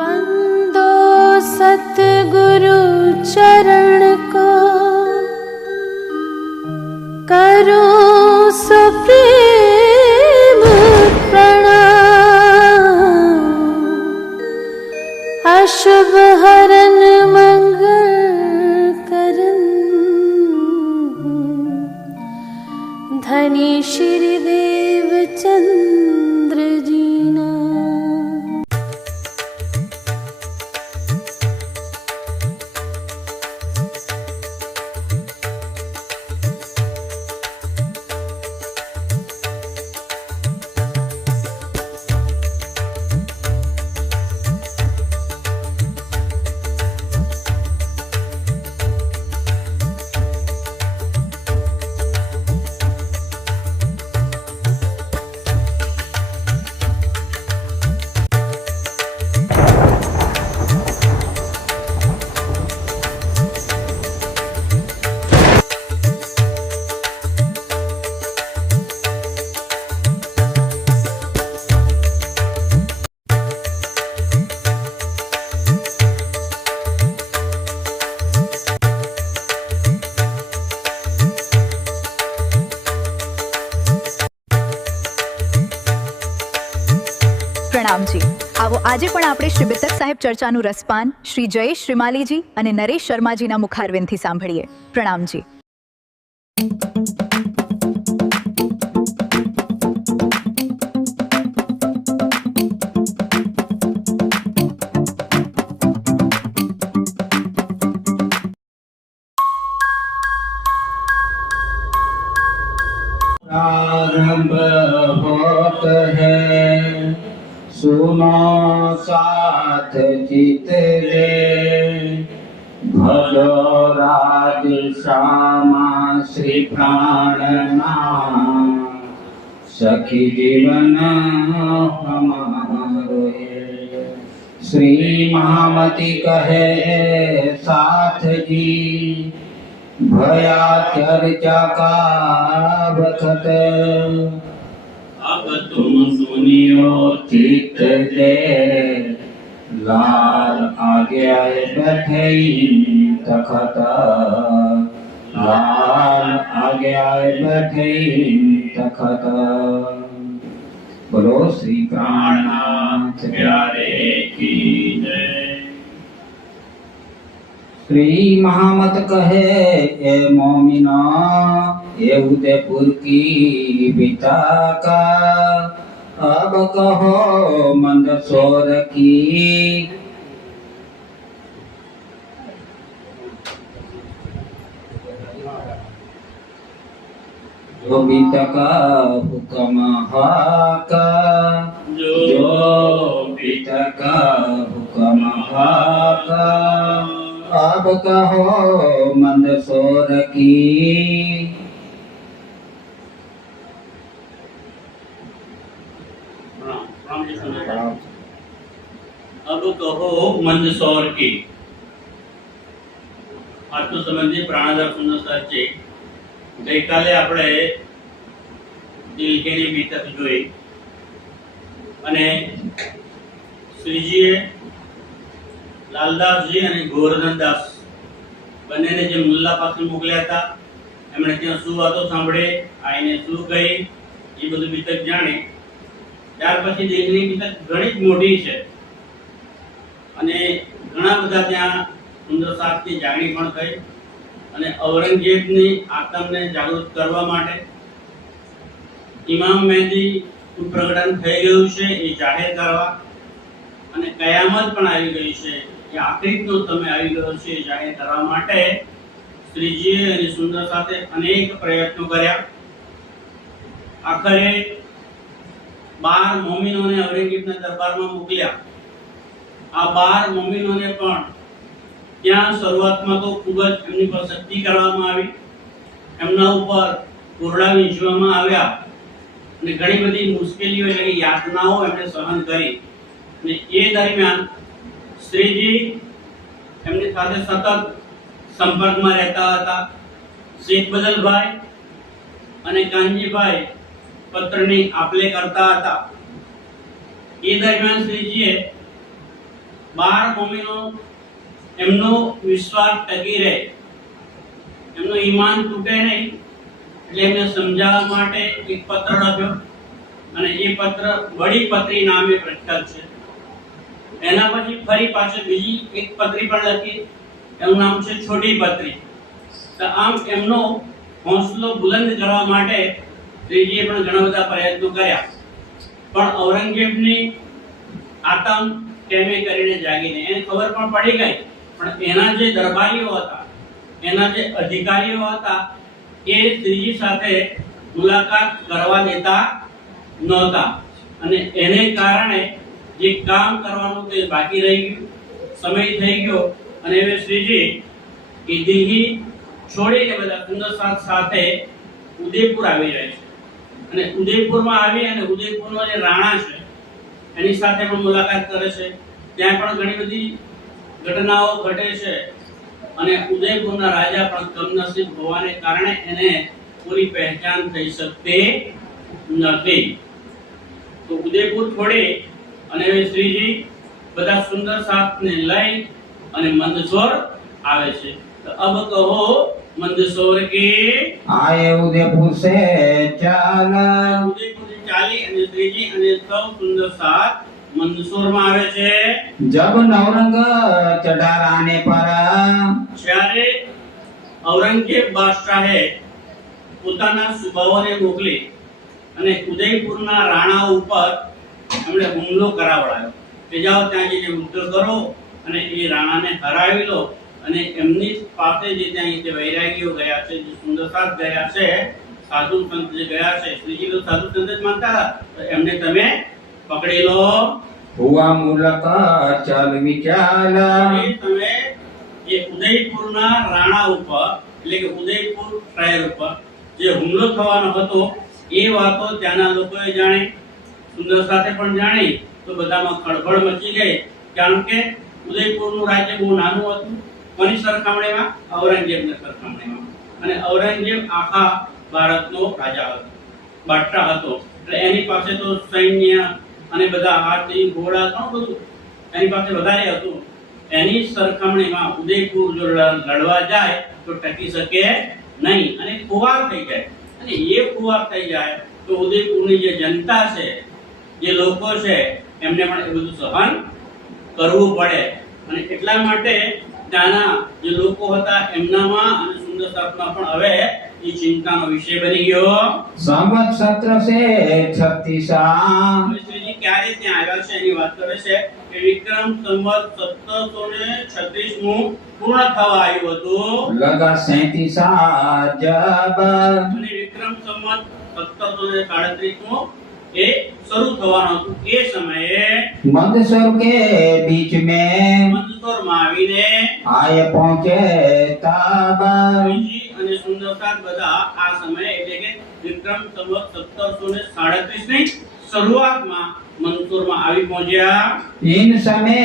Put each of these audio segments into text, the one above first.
बंदो सतगुरु चरण को करो सुप्रेम प्रणाम। अशुभ हरन मंगल करन धनी श्री देव चंद्र जीना। प्रणाम जी। आवो આજે પણ આપણે શ્રી બિતક સાહેબ ચર્ચાનું રસપાન શ્રી જયેશ શ્રીમાલીજી અને નરેશ શર્માજીના મુખારવિંદથી સાંભળીએ। પ્રણામ જી। प्रारंभ होत है सुनो साथ चित रे, भलो राज श्यामा श्री प्राणना सखी जीवन हमारो। श्री महामती कहे साथ जी, भया चर्चा का वखत अब तुम सुनियो चित दे। लाल आगे आए बैठे तखत, लाल आगे आए बैठे तखत। बोलो श्री प्राणनाथ प्यारे की जय। श्री महामत कहे ए मोमिना, ये उदयपुर की बिता का अब कहो मंदसौर की। जो बीता का हुक्म हाका, जो बीता का हुक्म हाका अब कहो मंदसौर की। अब कहो मंदसौर की। આત્મ સંબંધી પ્રાણાધાર સુંદર સાચે ગઈકાલે આપણે દિલકેની બીતક જોઈ અને શ્રીજીએ લાલદાસજી અને ગોવર્ધનદાસ બંનેને જે મુલ્લા પાસે મોકલ્યા હતા, એમણે ત્યાં શું વાતો સાંભળે, આઈને શું કહી, એ બધું બીતક જાણે। ત્યાર પછી દિલની બીતક ઘણી જ મોટી છે અને ઘણા બધા ત્યાં સુંદર સાતની જાગણી પણ થઈ અને ઔરંગઝેબની આતમને જાગૃત કરવા માટે ઇમામ મહેદી પ્રગટન થઈ ગયું છે એ જાહેર કરવા અને કયામત પણ આવી ગઈ છે, એ આખરીનો સમય આવી ગયો છે એ જાહેર કરવા માટે શ્રીજીએ અને સુંદર સાથે અનેક પ્રયત્નો કર્યા। આખરે 12 મોમિનોને ઔરંગઝેબના દરબારમાં મોકલ્યા। આ 12 મોમિનોને પણ ત્યાં શરૂઆતમાં તો ખૂબ જ એમની પર સખ્તી કરવામાં આવી, એમના ઉપર કોરડા વીંચવામાં આવ્યા અને ઘણી બધી મુશ્કેલીઓ એટલે કે યાતનાઓ એમણે સહન કરી અને એ દરમિયાન શ્રીજી એમની સાથે સતત સંપર્કમાં રહેતા હતા। શેખ બદલભાઈ અને કાનજીભાઈ પત્રની આપલે કરતા હતા। એ દરમિયાન શ્રીજીએ 12 મોમીનો એમનો વિશ્વાસ ટકી રહે, એમનું ઈમાન તૂટે નહીં, એટલે એમને સમજાવવા માટે એક પત્ર લખ્યો અને એ પત્ર બડી પત્રી નામે પ્રખ્યાત છે. એના પછી ફરી પાછળ બીજી એક પત્રી પણ લખી, એનું નામ છે છોટી પત્રી. તો આમ એમનો હોંસલો બુલંદ કરવા માટે શ્રીજીએ પણ ઘણા બધા પ્રયત્નો કર્યા, પણ ઔરંગઝેબની આતંક કેમે કરીને જાગીને એને ખબર પણ પડી ગઈ, પણ એના જે દરબારીઓ હતા, એના જે અધિકારીઓ હતા, એ શ્રીજી સાથે મુલાકાત કરવા દેતા નહોતા અને એને કારણે જે કામ કરવાનું તે બાકી રહી ગયું, સમય થઈ ગયો અને હવે શ્રીજી એ દિલ્હી છોડીને બધા સુંદરસાદ સાથે ઉદયપુર આવી જાય છે અને ઉદયપુરમાં આવી અને ઉદયપુરનો જે રાણા છે એની સાથે પણ મુલાકાત કરે છે. ત્યાં પણ ઘણી બધી ઘટનાઓ ઘટે છે અને ઉદયપુરના રાજા પણ કમનસીબ હોવાને કારણે એને પૂરી પહેચાન થઈ શકતી નથી. તો ઉદયપુર છોડી અને હવે શ્રીજી બધા સુંદર સાથને લઈ અને મંદસોર આવે છે. તો અબ કહો મંદસોર કે आए उदयपुर से चाला ઉદયપુરથી ચાલી અને શ્રીજી અને સૌ સુંદર સાથ મંદસોરમાં આવે છે. जब नवरंग चढ़ाने पर જ્યારે ઔરંગઝેબ બાદશાહે પોતાના સુબાઓને મોકલી અને ઉદયપુરના રાણા ઉપર એમણે હુમલો કરાવડાયો કે જાઓ ત્યાં જઈને યુદ્ધ કરો અને એ રાણાને હરાવી લો અને એમની પાસે જે ત્યાં જે વૈરાગીઓ ગયા છે, જે સુંદરસાદ ગયા છે, સાધુ સંત જે ગયા છે, શ્રીજી તો સાધુ સંત જ માનતા હતા, તો એમને તમે પકડી લો. हुआ मुलक चल विचाला એ તમે જે ઉદયપુરના રાણા ઉપર એટલે કે ઉદયપુર શહેર ઉપર જે હુમલો થવાનો હતો એ વાતો ત્યાંના લોકોએ જાણી, સુંદર સાથે પણ જાણી, તો બધામાં ખળભળ મચી ગઈ. કારણ કે ઉદયપુરનું રાજ્ય બહુ નાનું હતું, કોની સરખામણીમાં? ઔરંગઝેબની સરખામણીમાં. અને ઔરંગઝેબ આખા ભારતનો રાજા હતો, બાદશાહ હતો, એટલે એની પાસે તો સૈન્ય અને બધા હાથી ઘોડા ઘણું બધું એની પાસે વધારે હતું. એની સરખામણીમાં ઉદયપુર જો લડવા જાય તો ટકી શકે નહીં અને ખુવાર થઈ જાય. અને એ ખુવાર થઈ જાય તો ઉદયપુરની જે જનતા છે, જે લોકો છે, એમને પણ એ બધું સહન કરવું પડે. અને એટલા માટે ત્યાંના જે લોકો હતા એમનામાં અને સુંદર સાથમાં પણ હવે એ ચિંતાનો વિષય બની ગયો. संवत 1736 હવે શ્રીજી ક્યારે ત્યાં આવ્યા છે એની વાત કરે છે કે વિક્રમ સંવત 1736 નું પૂર્ણ થવા આવ્યું હતું लगा 37 जब અને વિક્રમ સંવત 1737 નું એ શરૂ થવાનું હતું. એ સમયે मंदसौर के बीच में મંદસોરમાં આવીને आए पहुंचे तब શ્રીજી અને સુંદરસાદ બધા આ સમયે એટલે કે વિક્રમ સંવત 1737 ની શરૂઆતમાં મંદસોરમાં આવી પહોંચ્યા. इन समय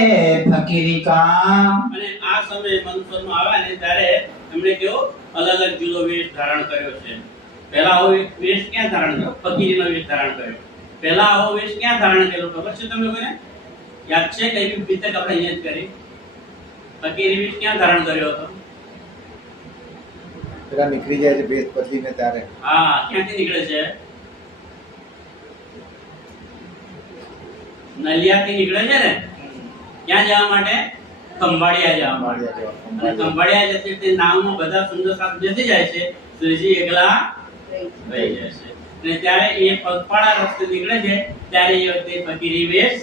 फकीरी का અને આ સમયે મંદસોરમાં આવ્યા ને ત્યારે એમણે કેવો અલગ અલગ જુદો વેશ ધારણ કર્યો છે. પહેલા આવો વેશ ક્યાં ધારણ કર્યો? ફકીરીનો વેશ ધારણ કર્યો. પહેલા આવો વેશ ક્યાં ધારણ કર્યો ખબર છે તમને કોઈને? યાદ છે? કઈ બીતક આપણે અહીંયા જ કરી. ફકીરી વેશ ક્યાં ધારણ કર્યો હતો? પેલા નીકળી જાય છે ભેદ બદલીને ત્યારે હા, ક્યાંથી નીકળે છે? નલિયાથી નીકળે છે ને? ક્યાં જવા માટે? ખંભાળિયા જવા માટે. અને ખંભાળિયા જતી તે નાવમાં બધા સુંદર સાથ બેસી જાય છે, શ્રીજી એકલા રહી જાય છે. અને ત્યારે એ પગપાળા રસ્તે નીકળે છે ત્યારે એ વખતે ફકીરી વેશ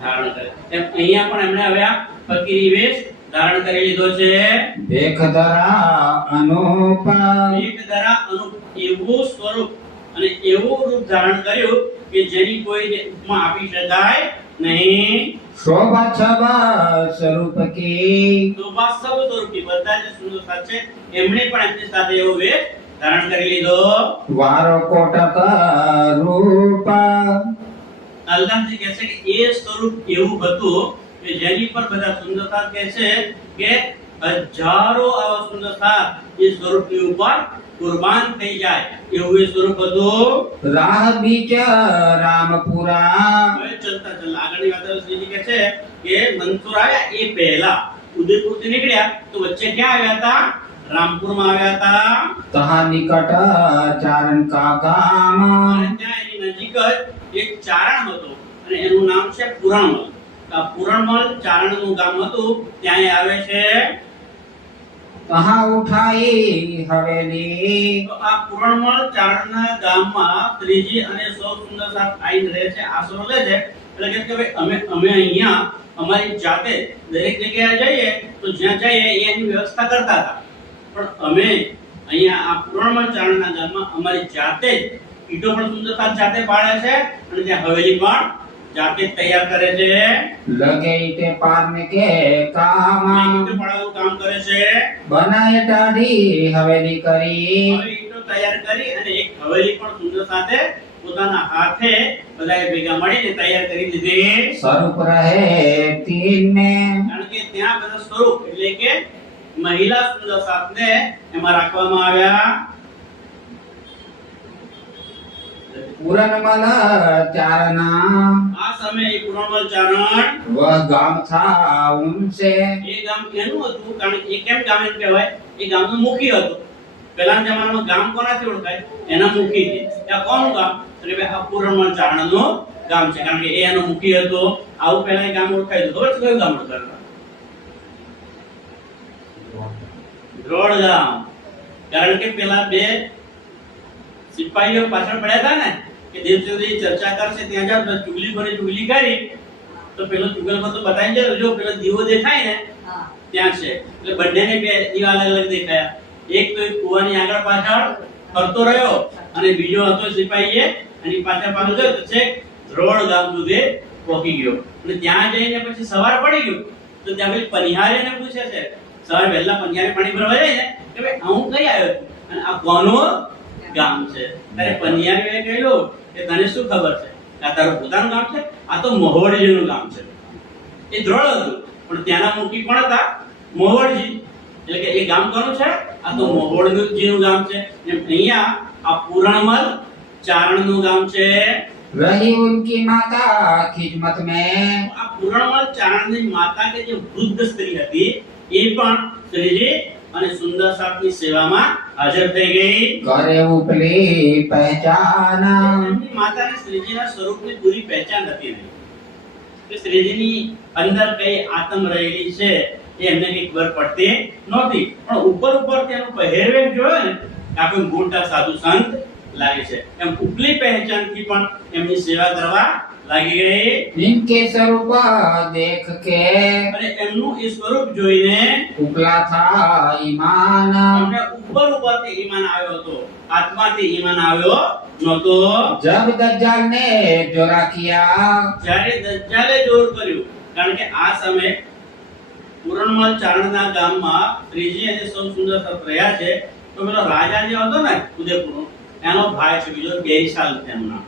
ધારણ કરે. એમ અહીંયા પણ એમણે હવે આ ફકીરી વેશ ધારણ કરી લીધો છે. देख दरा अनूप એક દ્વારા અનુપ એવું સ્વરૂપ અને એવું રૂપ ધારણ કર્યું કે જેની કોઈ ઉપમા આપી શકાય નહીં. शोभा छबा स्वरूप की તો વાસ્તવ સ્વરૂપી બધા જે સુંદર સાથ છે એમણે પણ એમની સાથે એવો વેશ ધારણ કરી લીધો. वारो कोटक रूप અલ્લાહજી કહે છે કે એ સ્વરૂપ એવું હતું કે જેની પર બધા સુંદર સાથ કહે છે કે હજારો આવા સુંદર સાથ એ સ્વરૂપની ઉપર કુરબાન થઈ જાય એવું એ સ્વરૂપ હતું. राह बीच रामपुरा હવે ચલતા ચલતા આગળની વાત શ્રીજી કહે છે કે મંસૂર આવ્યા એ પહેલા ઉદયપુર થી નીકળ્યા તો વચ્ચે ક્યાં આવ્યા હતા? રામપુર માં આવ્યા હતા. તહા નિકટ ચારણ કા ગામ અને ત્યાં એની નજીક જ એક ચારણ હતું અને એનું નામ છે પુરણમલ. આ પુરણમલ ચારણનું ગામ હતું. ત્યાં એ આવે છે. તહા ઉઠાઈ હવેલી તો આ પુરણમલ ચારણના ગામમાં શ્રીજી અને સૌ સુંદર સાથ આવીને રહે છે, આશરો લે છે. એટલે કે ભાઈ અમે અહીંયા અમારી જાતે દરેક જગ્યાએ જઈએ તો જ્યાં જઈએ એની વ્યવસ્થા કરતા હતા, પણ અમે અહીંયા આ પુરણમલ ચારણના ગામમાં અમારી જાતે જ ઈંટો પણ સુંદર સાથ જાતે પાડે છે અને ત્યાં હવેલી પણ જાતે જ તૈયાર કરે છે. લગે તે પારને કે કામ ઈંટો પાડવાનું કામ કરે છે. બનાય ટાઢી હવેલી કરી હવે ઈંટો તૈયાર કરી અને એક હવેલી પણ સુંદર સાથે પોતાના હાથે બધાએ ભેગા મળીને તૈયાર કરી દીધી. સ્વરૂપ રહે તીને કારણ કે ત્યાં બધા સ્વરૂપ એટલે કે મહિલા સુંદર સાથને એમાં રાખવામાં આવ્યા. પૂરનમલ ચારના આ સમયે પુરણમલ ચારણ વહ ગામ થા ઉનસે એ ગામ એનું હતું. કારણ કે એ કેમ ગામ એમ કહેવાય? એ ગામનું મુખી હતું. પહેલાના જમાનામાં ગામ કોનાથી ઓળખાય? એના મુખીથી. આ કોનું ગામ? એટલે ભાઈ આ પુરણમલ ચારણનું ગામ છે, કારણ કે એ એનો મુખી હતો. આવું પહેલા એ ગામ ઓળખાય હતું. ખબર છે કયું ગામ ઓળખાય? ધ્રોળ ગામ. કારણ કે પેલા બે સિપાહીઓ પાછળ પડ્યા હતા ને કે દેવચંદ્રી ચર્ચા કરશે ત્યાં જાવ તો ચુગલી ભરી ચુગલી કરી તો પેલો ચુગલમાં તો બતાવી જાય જો પેલો દીવો દેખાય ને ત્યાં છે. એટલે બંનેને બે દીવા અલગ અલગ દેખાયા. એક તો એક કુવાની આગળ પાછળ ફરતો રહ્યો અને બીજો હતો સિપાહીએ એની પાછળ પાછળ ગયો તો છેક ધ્રોળ ગામ સુધી પહોંચી ગયો. અને ત્યાં જઈને પછી સવાર પડી ગયું તો ત્યાં પછી પનિહારીને પૂછે છે, સવાર વહેલા પનિહારી પાણી ભરવા જાય ને કે ભાઈ હું કઈ આવ્યો છું અને આ કોનું ગામ છે? ત્યારે પનિયારીએ કહ્યું કે તને શું ખબર છે? આ તારું પોતાનું ગામ છે? આ તો મહોવડજીનું ગામ છે. એ ધ્રોળ હતું પણ ત્યાંના મુખી કોણ હતા? મહોવડજી. એટલે કે એ ગામ કોનું છે? આ તો મહોવડજીનું ગામ છે. એમ અહીંયા આ પુરણમલ ચારણનું ગામ છે. रही उनकी माता खिदमत में આ પુરણમલ ચારણની માતા કે જે વૃદ્ધ સ્ત્રી હતી એ પણ શ્રીજી અને સુંદર સાથની સેવામાં હાજર થઈ ગઈ. करे उपली पहचान એમની માતાને શ્રીજીના સ્વરૂપની પૂરી પહેચાન હતી નહીં. કે શ્રીજીની અંદર કઈ આત્મ રહેલી છે એ એમને કઈ ખબર પડતી નહોતી. પણ ઉપર તેનો પહેરવેશ જોયો ને આપણે મોટા સાધુ સંત લાગે છે. એમ ઉપલી પહેચાનથી પણ એમની સેવા કરવા લાગી ગઈ. इनके स्वरूप देख के અને એમનું એ સ્વરૂપ જોઈને उपला था ईमान અમને ઉપરથી ઈમાન આવ્યો હતો, આત્માથી ઈમાન આવ્યો નહોતો. जब दज्जाल ने जोरा किया જ્યારે દજ્જાલે જોર કર્યું, કારણ કે આ સમયે પુરણમલ ચારણના ગામમાં શ્રીજી અને સૌ સુંદર સાથ રહ્યા છે. તો પેલો રાજા જે હતો ને ઉદયપુરનો એનો ભાઈ છે બીજો બેરીસાલ તેમના.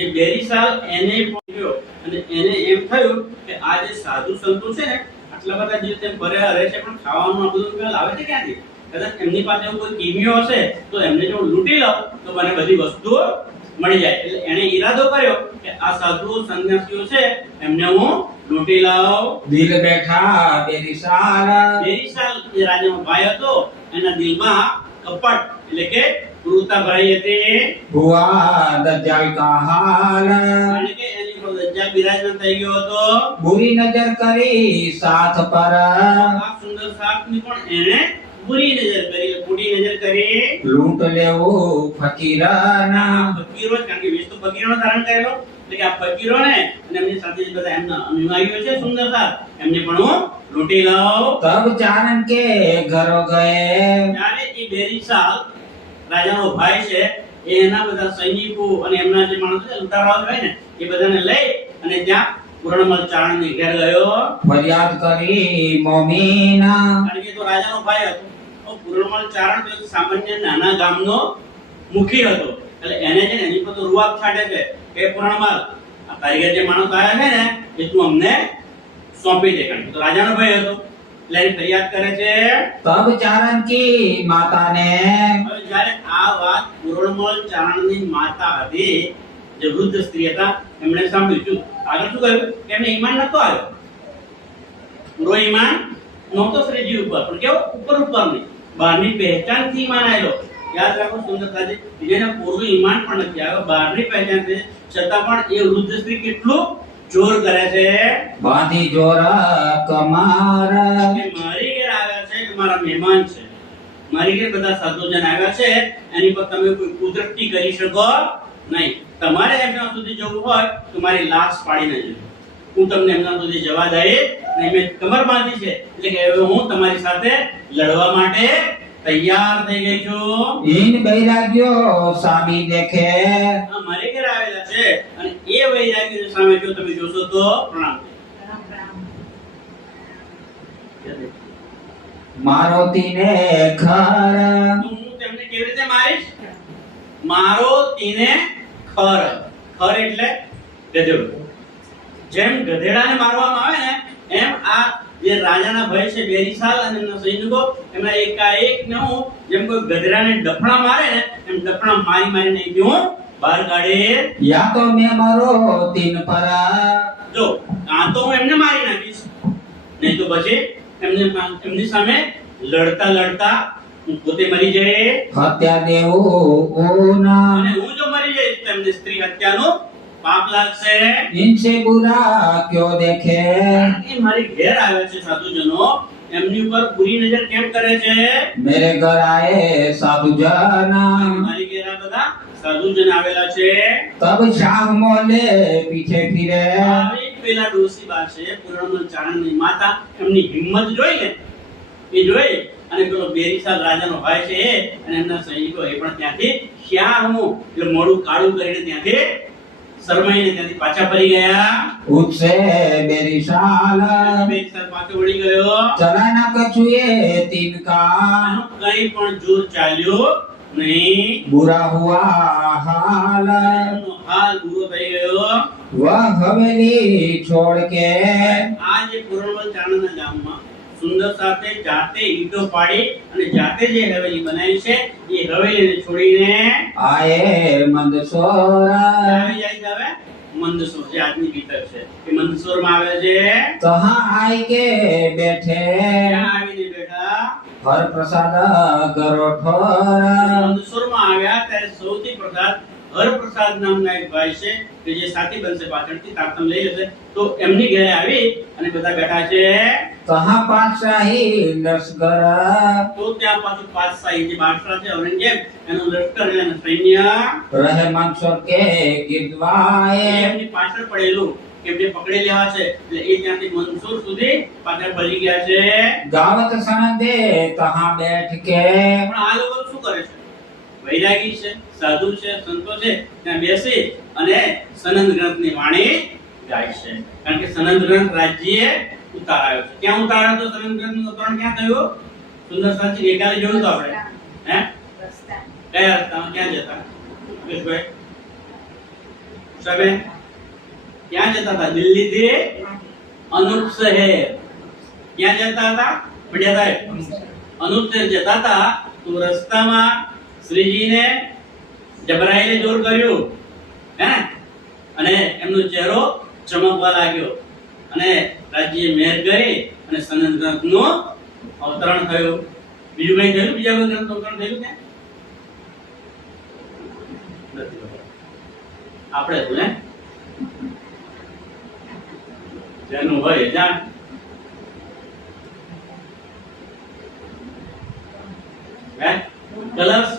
એ બેરીસાલ એને પહોંચ્યો અને એને એમ થયું કે આ જે સાધુ સંતો છે ને આટલા બધા દિવસ તેમ ભર્યા રહે છે પણ ખાવાનું આ બધું લાવે છે ક્યાંથી? કદાચ એમની પાસે એવું કોઈ કિમિયો હશે તો એમને જો લૂંટી લઉં તો મને બધી વસ્તુઓ મળી જાય. એટલે એને ઈરાદો કર્યો કે આ સાધુઓ સંન્યાસીઓ છે એમને હું લૂંટી લાવ. दिल बैठा बेरिसाल બેરીસાલ જે રાજાનો ભાઈ હતો એના દિલમાં કપટ એટલે કે ક્રૂરતા ભરાઈ હતી. हुआ दज्जाल का हाल કારણ કે એની પર દજ્જાલ બિરાજમાન થઈ ગયો હતો. बुरी नजर करी साथ पर આ સુંદર સાપની પણ એને બુરી નજર કરી, ખોટી નજર કરી. लूट लेवो फकीराना ફકીરો, કારણ કે વેશ તો ફકીરોનો ધારણ કરેલો, એટલે કે આ ફકીરોને અને એમની સાથે જે બધા એમના અનુયાયીઓ છે સુંદર સાથ એમને પણ હું લૂંટી લઉં. तब चानन के घरों गए ત્યારે એ બેરીસાલ રાજાનો ભાઈ છે એ એના બધા સૈનિકો અને એમના જે માણસો છે લૂંટારાઓ હોય ને એ બધાને લઈ અને ત્યાં પુરણમલ ચારણની ઘેર ગયો. फरियाद करी मोमीना કારણ કે તો રાજાનો ભાઈ હતો. તો પુરણમલ ચારણ તો એક સામાન્ય નાના ગામનો મુખી હતો. એટલે એને છે ને એની પર તો રૂઆબ છાટે છે કે પુરણમલ આ તારી ઘેર જે માણસ આવ્યા છે ને એ તું અમને સોંપી દે. કારણ કે તો રાજાનો ભાઈ હતો એટલે એની ફરિયાદ કરે છે. तब चारण की माता ने હવે જ્યારે આ વાત પુરણમલ ચારણની માતા હતી જે વૃદ્ધ સ્ત્રી હતા એમણે સાંભળ્યું. આગળ શું કહ્યું કે એમને ઈમાન નતો આવ્યો. પૂરો ઈમાન નહોતો શ્રીજી ઉપર, પણ કેવો ઉપર નહીં, બહારની પહેચાનથી ઈમાન આવેલો. યાદ રાખો સુંદરતાજી, જેને પૂરું ઈમાન પણ નથી આવ્યો, બહારની પહેચાન છે છતાં પણ એ વૃદ્ધ સ્ત્રી કેટલું જોર કરે છે, બાંધી જોર કમાર. કે મારી ઘેર આવ્યા છે, કે મારા મહેમાન છે, મારી ઘેર બધા સાધુજન આવ્યા છે, એની પર તમે કોઈ કુદરતી કરી શકો નહીં. તમારે એમના સુધી જવું હોય તો મારી લાશ પાડીને જજો. હું તમને એમના સુધી જવા દઈશ નહીં. મેં કમર બાંધી છે, એટલે કે હવે હું તમારી સાથે લડવા માટે તૈયાર થઈ ગઈ છું. ઈન બૈરાગ્યો સામી દેખે. આ મારી ઘરે આવેલા છે અને એ વૈરાગ્ય સામે જો તમે જોશો તો પ્રણામ. મારો તીને ખર. હું તેમને કેવી રીતે મારીશ? મારો તીને ખર. ખર એટલે ગધેડો. જેમ ગધેડાને મારવામાં આવે ને, એમ આ જે રાજાના ભય છે બેરીસાલ અને એમના સૈનિકો, એમના એકાએક ને હું જેમ કોઈ ગધેડાને ડફણા મારે ને, એમ ડફણા મારી મારીને હું બહાર કાઢે. યા તો મેં મારો તીન પર. જો કાં તો હું એમને મારી નાખીશ, નહીં તો પછી એમની સામે લડતા લડતા હું પોતે મરી જઈએ. હત્યા દેવું અને હું જો મરી જઈશ તો એમને સ્ત્રી હત્યાનો પાપ લાગશે. ઇનસે બુરા ક્યો દેખે. એ મારી ઘેર આવે છે સાધુજનો, એમની ઉપર પૂરી નજર કેમ કરે છે? મેરે ઘર આયે સાધુજન. મારી ઘેર આ બધા સાધુજન આવેલા છે. તબ શામ મોલે પીછે ફિરે. આવી પેલા ડોસીબા છે પૂર્ણમલ ચાણની માતા, એમની હિંમત જોઈ ને, એ જોઈ અને પેલો બેરીસાલ રાજાનો ભાઈ છે એ અને એમના સૈનિકો એ પણ ત્યાંથી શ્યામું એટલે મોઢું કાળું કરીને ત્યાંથી શરમાઈને ત્યાંથી પાછા ફરી ગયા. ઉઠશે બેરીસાલ. બેરીસાલ પાછો વળી ગયો. ચલા ના કછુએ તિનકા. આનો કંઈ પણ જોર ચાલ્યો નહીં. बुरा हुआ हाल. એમનો હાલ બુરો થઈ ગયો. वह हवेली छोड़ के. આ જે પૂર્ણમલ ચાણના ગામમાં સુંદર સાથે જાતે ઈંટો પાડી અને જાતે જે હવેલી બનાવી છે, એ હવેલીને છોડીને आए मंदसौर. આવી જાય છે હવે મંદસોર, જે આજની ભીતર છે એ મંદસોરમાં આવે છે. तहाँ आई के बैठे. ત્યાં આવીને બેઠા. हर प्रसाद गरोठोर. મંદસોરમાં આવ્યા ત્યારે સૌથી પ્રસાદ હરપ્રસાદ નામના એક ભાઈ છે કે જે સાથી બનશે, પાછળથી તારતમ લઈ જશે, તો એમની ઘરે આવી અને બધા બેઠા છે. तहाँ पातशाही लश्कर. તો ત્યાં પાછું પાતશાહી જે બાદશાહ છે ઔરંગઝેબ, એનું લશ્કર અને સૈન્ય रहे मंदसौर के गिरवाए. એમની પાછળ પડેલું કે જે પકડી લેવા છે, એટલે એ ત્યાંથી મંદસોર સુધી પાછળ ફરી ગયા છે. गावत सनदे तहाँ बैठ के. પણ આ લોકો શું કરે છે? વૈરાગી છે, સાધુ છે, સંતો છે, ત્યાં બેસી અને સનંદ ગ્રંથની વાણી ગાય છે. કારણ કે સનંદ ગ્રંથ રાજ્યએ ઉતારાયો છે. ક્યાં ઉતારાયો તો? સનંદ ગ્રંથનું ઉતારણ ક્યાં થયું? સુંદર સાચી ગઈકાલે જોયું તો આપણે, હે કયા રસ્તામાં ક્યાં જતા યોગેશભાઈ? સાહેબ ક્યાં જતા હતા? દિલ્હી થી અનુપ શહેર. ક્યાં જતા હતા પડ્યા સાહેબ? અનુપ શહેર જતા હતા તો રસ્તામાં શ્રીજીને જબરાઈને જોર કર્યું, હે, અને એમનો ચહેરો ચમકવા લાગ્યો અને રાજ્યએ મહેર કરી અને સનંદ ગ્રંથનું અવતરણ થયું. બીજું કઈ થયું? બીજા કોઈ ગ્રંથનું અવતરણ થયું કે આપણે તો ને જેનું હોય જાણ. કલશ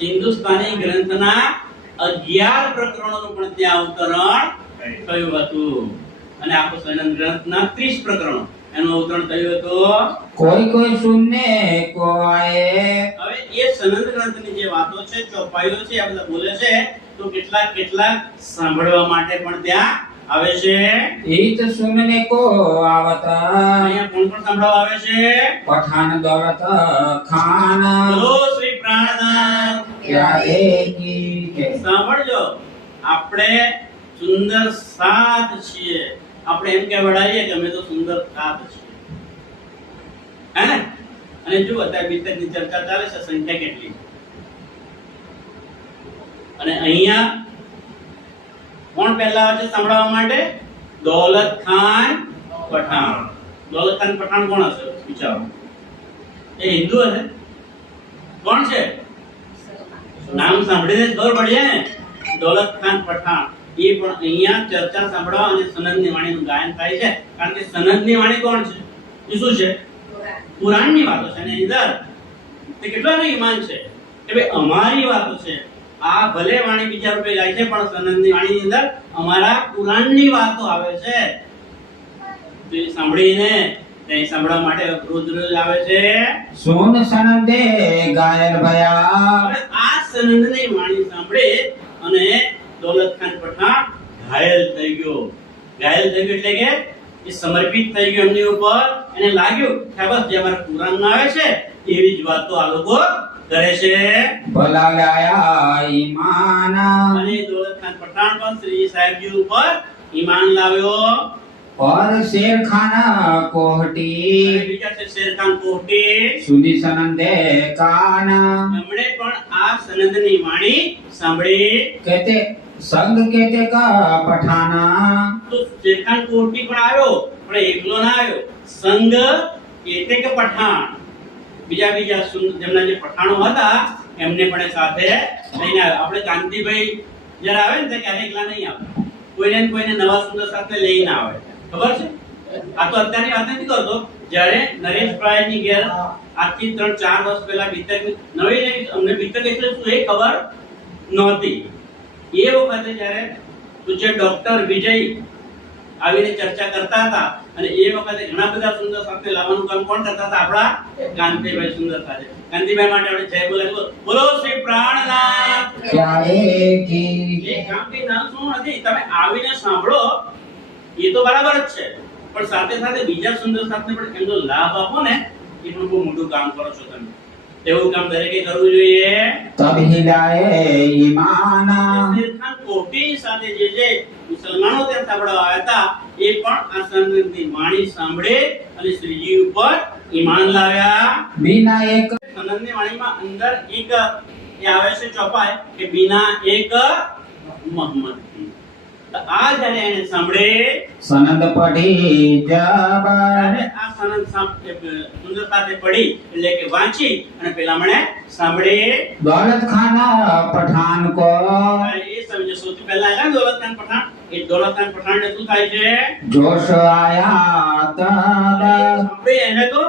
હિન્દુસ્તાની ગ્રંથના 11 પ્રકરણોનું પણ ત્યાં અવતરણ થયું હતું અને આખો સનંદ ગ્રંથના 30 પ્રકરણો એનું અવતરણ થયું હતું. कोई कोई सुनने को आए. હવે એ સનંદ ગ્રંથની જે વાતો છે, ચોપાઈઓ છે, આ બધા બોલે છે, તો કેટલાક સાંભળવા માટે પણ ત્યાં આવે છે. ईत सुनने को आवता. અહીંયા કોણ કોણ સાંભળવા આવે છે? पठान दौलत खान. બોલો શ્રી પ્રાણનાથ. क्या की. સાંભળજો, આપણે સુંદર સાત છીએ. આપણે એમ કહેવાડીએ કે અમે તો સુંદર સાત છીએ, હે ને? અને જો અત્યારે બીતકની ચર્ચા ચાલે છે, સંખ્યા કેટલી? અને અહીંયા કોણ પહેલા આવે છે સાંભળવા માટે? દૌલત ખાન પઠાણ. દૌલત ખાન પઠાણ કોણ હશે વિચારો? એ હિન્દુ હશે? કોણ છે? નામ સાંભળીને જ ખબર પડી જાય ને. દૌલત ખાન પઠાણ એ પણ અહીંયા ચર્ચા સાંભળવા અને સનદની વાણીનું ગાયન થાય છે. કારણ કે સનદની વાણી કોણ છે? એ શું છે? પુરાણની વાતો છે. એની અંદર તે કેટલાનું ઈમાન છે કે ભાઈ અમારી વાતો છે. આ ભલે વાણી બીજા રૂપે ગાય છે પણ સનદની વાણીની અંદર અમારા પુરાણની વાતો આવે છે. તો એ સાંભળીને તે સાંભળવા માટે રોજ રોજ આવે છે. સુન સનદે ગાયન ભયા. હવે આ સનદની વાણી સાંભળે અને દૌલત ખાન પઠાણ ઘાયલ થઈ ગયો. ઘાયલ થઈ ગયો એટલે કે એ સમર્પિત થઈ ગયો એમની ઉપર. એને લાગ્યું કે બસ જે અમારા પુરાણમાં આવે છે એવી જ વાતો આ લોકો કરે છે. ભલા લાયા ઈમાન. અને દૌલત ખાન પઠાણ પણ શ્રી સાહેબજી ઉપર ઈમાન લાવ્યો. और शेर खाना અને कोहटी બીજા છે શેરખાન કોહટી. सुनी सनंदे कान. એમણે પણ આ સનદની વાણી સાંભળી. कहते संग कहते का पठाना. તો શેરખાન કોહટી પણ આવ્યો પણ એકલો ના આવ્યો. સંઘ એટલે કે પઠાણ બીજા જેમના જે પઠાણો હતા એમને પણ સાથે લઈને આવ્યો. આપણે કાંતિભાઈ જ્યારે આવે ને ત્યારે એકલા નહીં આવે. કોઈને ને કોઈને નવા સુંદર સાથે લઈને આવે. ખબર છે? આ તો અત્યારની વાત નથી કરતો. જ્યારે નરેશભાઈની ઘેર આજથી 3-4 વર્ષ પહેલા બીતક નવી અમને બીતક એટલે શું એ ખબર નહોતી. એ વખતે જ્યારે પૂજ્ય ડોક્ટર વિજય આવીને ચર્ચા કરતા હતા અને એ વખતે ઘણા બધા સુંદર સાથે લાવવાનું કામ કોણ કરતા હતા? આપણા કાંતિભાઈ સુંદર સાથે. કાંતિભાઈ માટે આપણે જય બોલાવીએ. બોલો શ્રી પ્રાણનાથ. क्या की એ કામથી નામ શું નથી. તમે આવીને સાંભળો એ તો બરાબર જ છે પણ સાથે સાથે બીજા સુંદર સાથે પણ એમનો લાભ આપો ને એ પણ બહુ મોટું કામ કરો છો તમે. એવું કામ દરેકે કરવું જોઈએ. तब हिलाए ईमान. શેરખાન કોહટી સાથે જે મુસલમાનો ત્યાં સાંભળવા આવ્યા હતા એ પણ આ સનદની વાણી સાંભળે અને શ્રીજી ઉપર ઈમાન લાવ્યા. बिना एक સનદની વાણીમાં અંદર એક એ આવે છે ચોપાઈ કે બિના એક મોહમ્મદ. તો આ જ્યારે એને સાંભળે सनंद पढ़ी जब. ત્યારે આ સનદ સુંદર સાથે પડી એટલે કે વાંચી અને પેલા મને સાંભળે. दौलत खाना पठान को એ સમજે સૌથી પહેલા આવ્યા ને દૌલત ખાન પઠાણ. એ દૌલત ખાન પઠાણને શું થાય છે? जोश आया तब. સાંભળે એને તો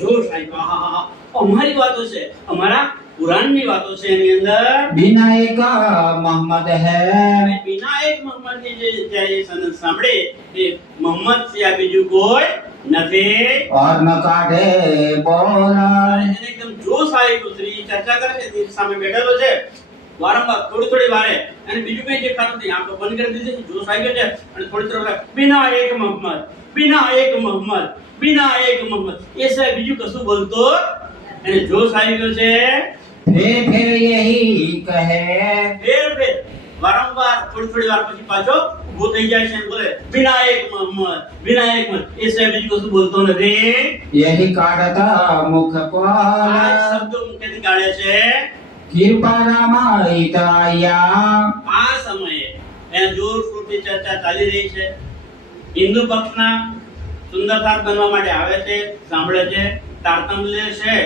જોશ આવ્યો. આહાહા, અમારી વાતો છે, અમારા પુરાણની વાતો છે એની અંદર. बिना एक मोहम्मद है. અને વિનાયક મોહમ્મદની જે જ્યારે એ સનદ સાંભળે એ મોહમ્મદ સિવાય બીજું કોઈ નથી. और न काढ़े बोल. અને એને એકદમ જોશ આવી ગયો. શ્રી ચર્ચા કરે છે તે સામે બેઠેલો છે વારંવાર થોડી વારે અને બીજું કઈ દેખાતું નથી. આંખો બંધ કરી દીધી છે. જોશ આવી ગયો છે અને થોડી વારે વિનાયક મોહમ્મદ, વિનાયક મોહમ્મદ, વિનાયક મોહમ્મદ એ સિવાય બીજું કશું બોલતો એને જોશ આવી ગયો છે. फिर यही कहे. ફેર વારંવાર થોડી વાર પછી પાછો ઊભો થઈ જાય છે અને બોલે વિનાયક મોહમ્મદ, વિનાયક મોહમ્મદ એ સિવાય બીજું કશું બોલતો નથી. यही काढ़ता मुख આ पर. શબ્દો મુખેથી કાઢે છે. कृपा रामायिताया. આ સમયે ત્યાં જોરશોરથી ચર્ચા ચાલી રહી છે. હિન્દુ પક્ષના સુંદર સાથ બનવા માટે આવે છે, સાંભળે છે, તારતમ્ય લે છે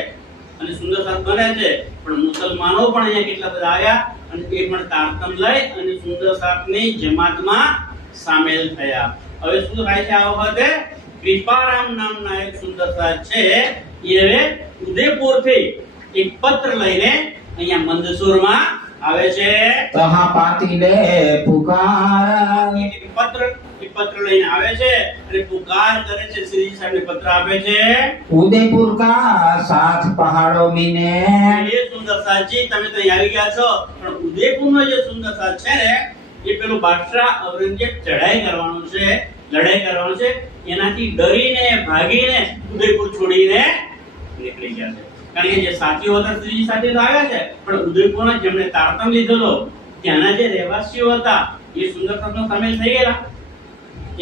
અને સુંદર સાથ બને છે. પણ મુસલમાનો પણ અહીંયા કેટલા બધા આવ્યા અને એ પણ તારતમ્ય લઈ અને સુંદર સાથની જમાતમાં સામેલ થયા. હવે શું થાય છે આ વખતે? કૃપારામ નામના એક સુંદર સાથ છે એ હવે ઉદયપુરથી એક પત્ર લઈને અહીંયા મંદસુરમાં આવે છે. तहाँ पातिले पुकार. એક પત્ર લઈને આવે છે અને પુકાર કરે છે. શ્રીજી સાહેબને પત્ર આપે છે. उदयपुर का साथ पहाड़ों में ने. એ સુંદર સાચી તમે તો અહીં આવી ગયા છો પણ ઉદયપુરનો જે સુંદર સાચ છે ને એ પેલો બાદશાહ ઔરંગઝેબ ચઢાઈ કરવાનો છે, લડાઈ કરવાનો છે. એનાથી ડરીને ભાગીને ઉદયપુર છોડીને નીકળી ગયા છે. કારણ કે જે સાચીઓ હતા શ્રીજી સાથે તો આવ્યા છે પણ ઉદયપુરના જેમણે તારતમ્ય લીધેલો ત્યાંના જે રહેવાસીઓ હતા એ સુંદર સાચનો સામેલ થઈ ગયેલા.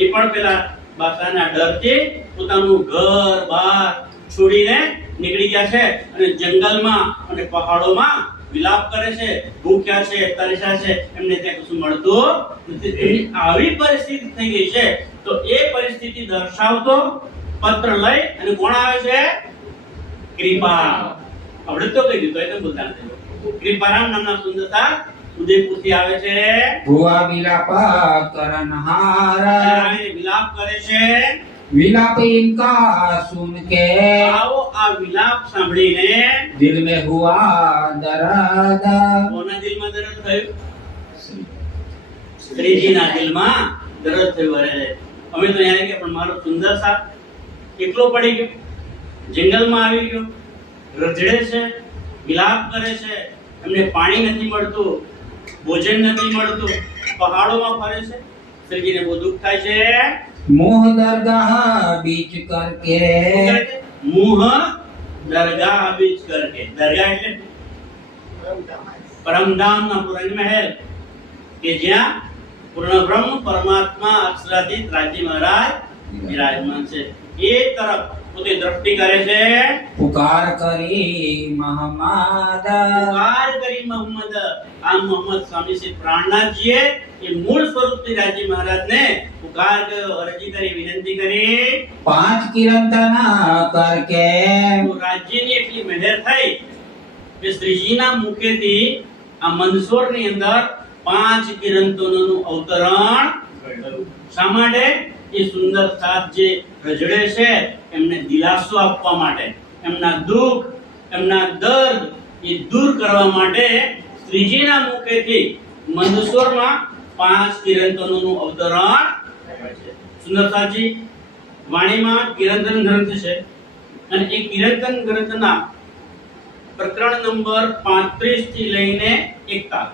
એ પણ પેલા બાદશાહના ડરથી પોતાનું ઘર બાર છોડીને નીકળી ગયા છે અને જંગલમાં અને પહાડોમાં વિલાપ કરે છે, ભૂખ્યા છે, તરસ્યા છે, એમને ત્યાં કશું મળતું નથી. એની આવી પરિસ્થિતિ થઈ ગઈ છે. તો એ પરિસ્થિતિ દર્શાવતો પત્ર લઈ અને કોણ આવે છે? કૃપારામ. આપણે તો કહી દીધું, એટલે બોલતા નથી. કૃપારામ નામના સુંદરતા ઉદયપુરથી આવે છે. ભુવા વિલાપ કરનહાર અને વિલાપ કરે છે. विलाप इनका सुन के આવો આ વિલાપ સાંભળીને दिल में हुआ दर्द કોના દિલમાં દર્દ થયું? શ્રીજીના દિલમાં દર્દ થયું. અરે અમે તો અહીંયા ગયા, પણ મારો સુંદર સાપ એકલો પડી ગયો, જંગલમાં આવી ગયો, રજડે છે, વિલાપ કરે છે, એમને પાણી નથી મળતું, ભોજન નથી મળતું, પહાડોમાં ફરે છે. શ્રીજીને બહુ દુઃખ થાય છે. मोह दरगाह बीच करके મુહ દરગાહ બીચ કરકે. દરગાહ એટલે પરમધામના પુરંગ મહેલ, કે જ્યાં પૂર્ણ બ્રહ્મ પરમાત્મા અક્ષરાધીત રાજી મહારાજ વિરાજમાન છે. એ તરફ પોતે દ્રષ્ટિ કરે છે. पुकार करी महमद પુકાર કરી મોહમ્મદ. આ મોહમ્મદ સ્વામી શ્રી પ્રાણનાથજીએ એ મૂળ સ્વરૂપથી રાજી મહારાજને પુકાર કર્યો, અરજી કરી, વિનંતી કરી. 5 किरंतना करके તો રાજ્યની એટલી મહેર થઈ કે શ્રીજીના મુખેથી આ મંદસોરની અંદર 5 કિરંતનોનું અવતરણ થયું. શા માટે? એ સુંદર સાપ જે રજડે છે એમને દિલાસો આપવા માટે, એમના દુઃખ, એમના દર્દ એ દૂર કરવા માટે શ્રીજીના મુખેથી મંદસોરમાં 5 કિરંતનોનું અવતરણ થયું છે. સુંદર સાપજી વાણીમાં કિરંતન ગ્રંથ છે, અને એ કિરંતન ગ્રંથના પ્રકરણ નંબર 35 થી લઈને 41,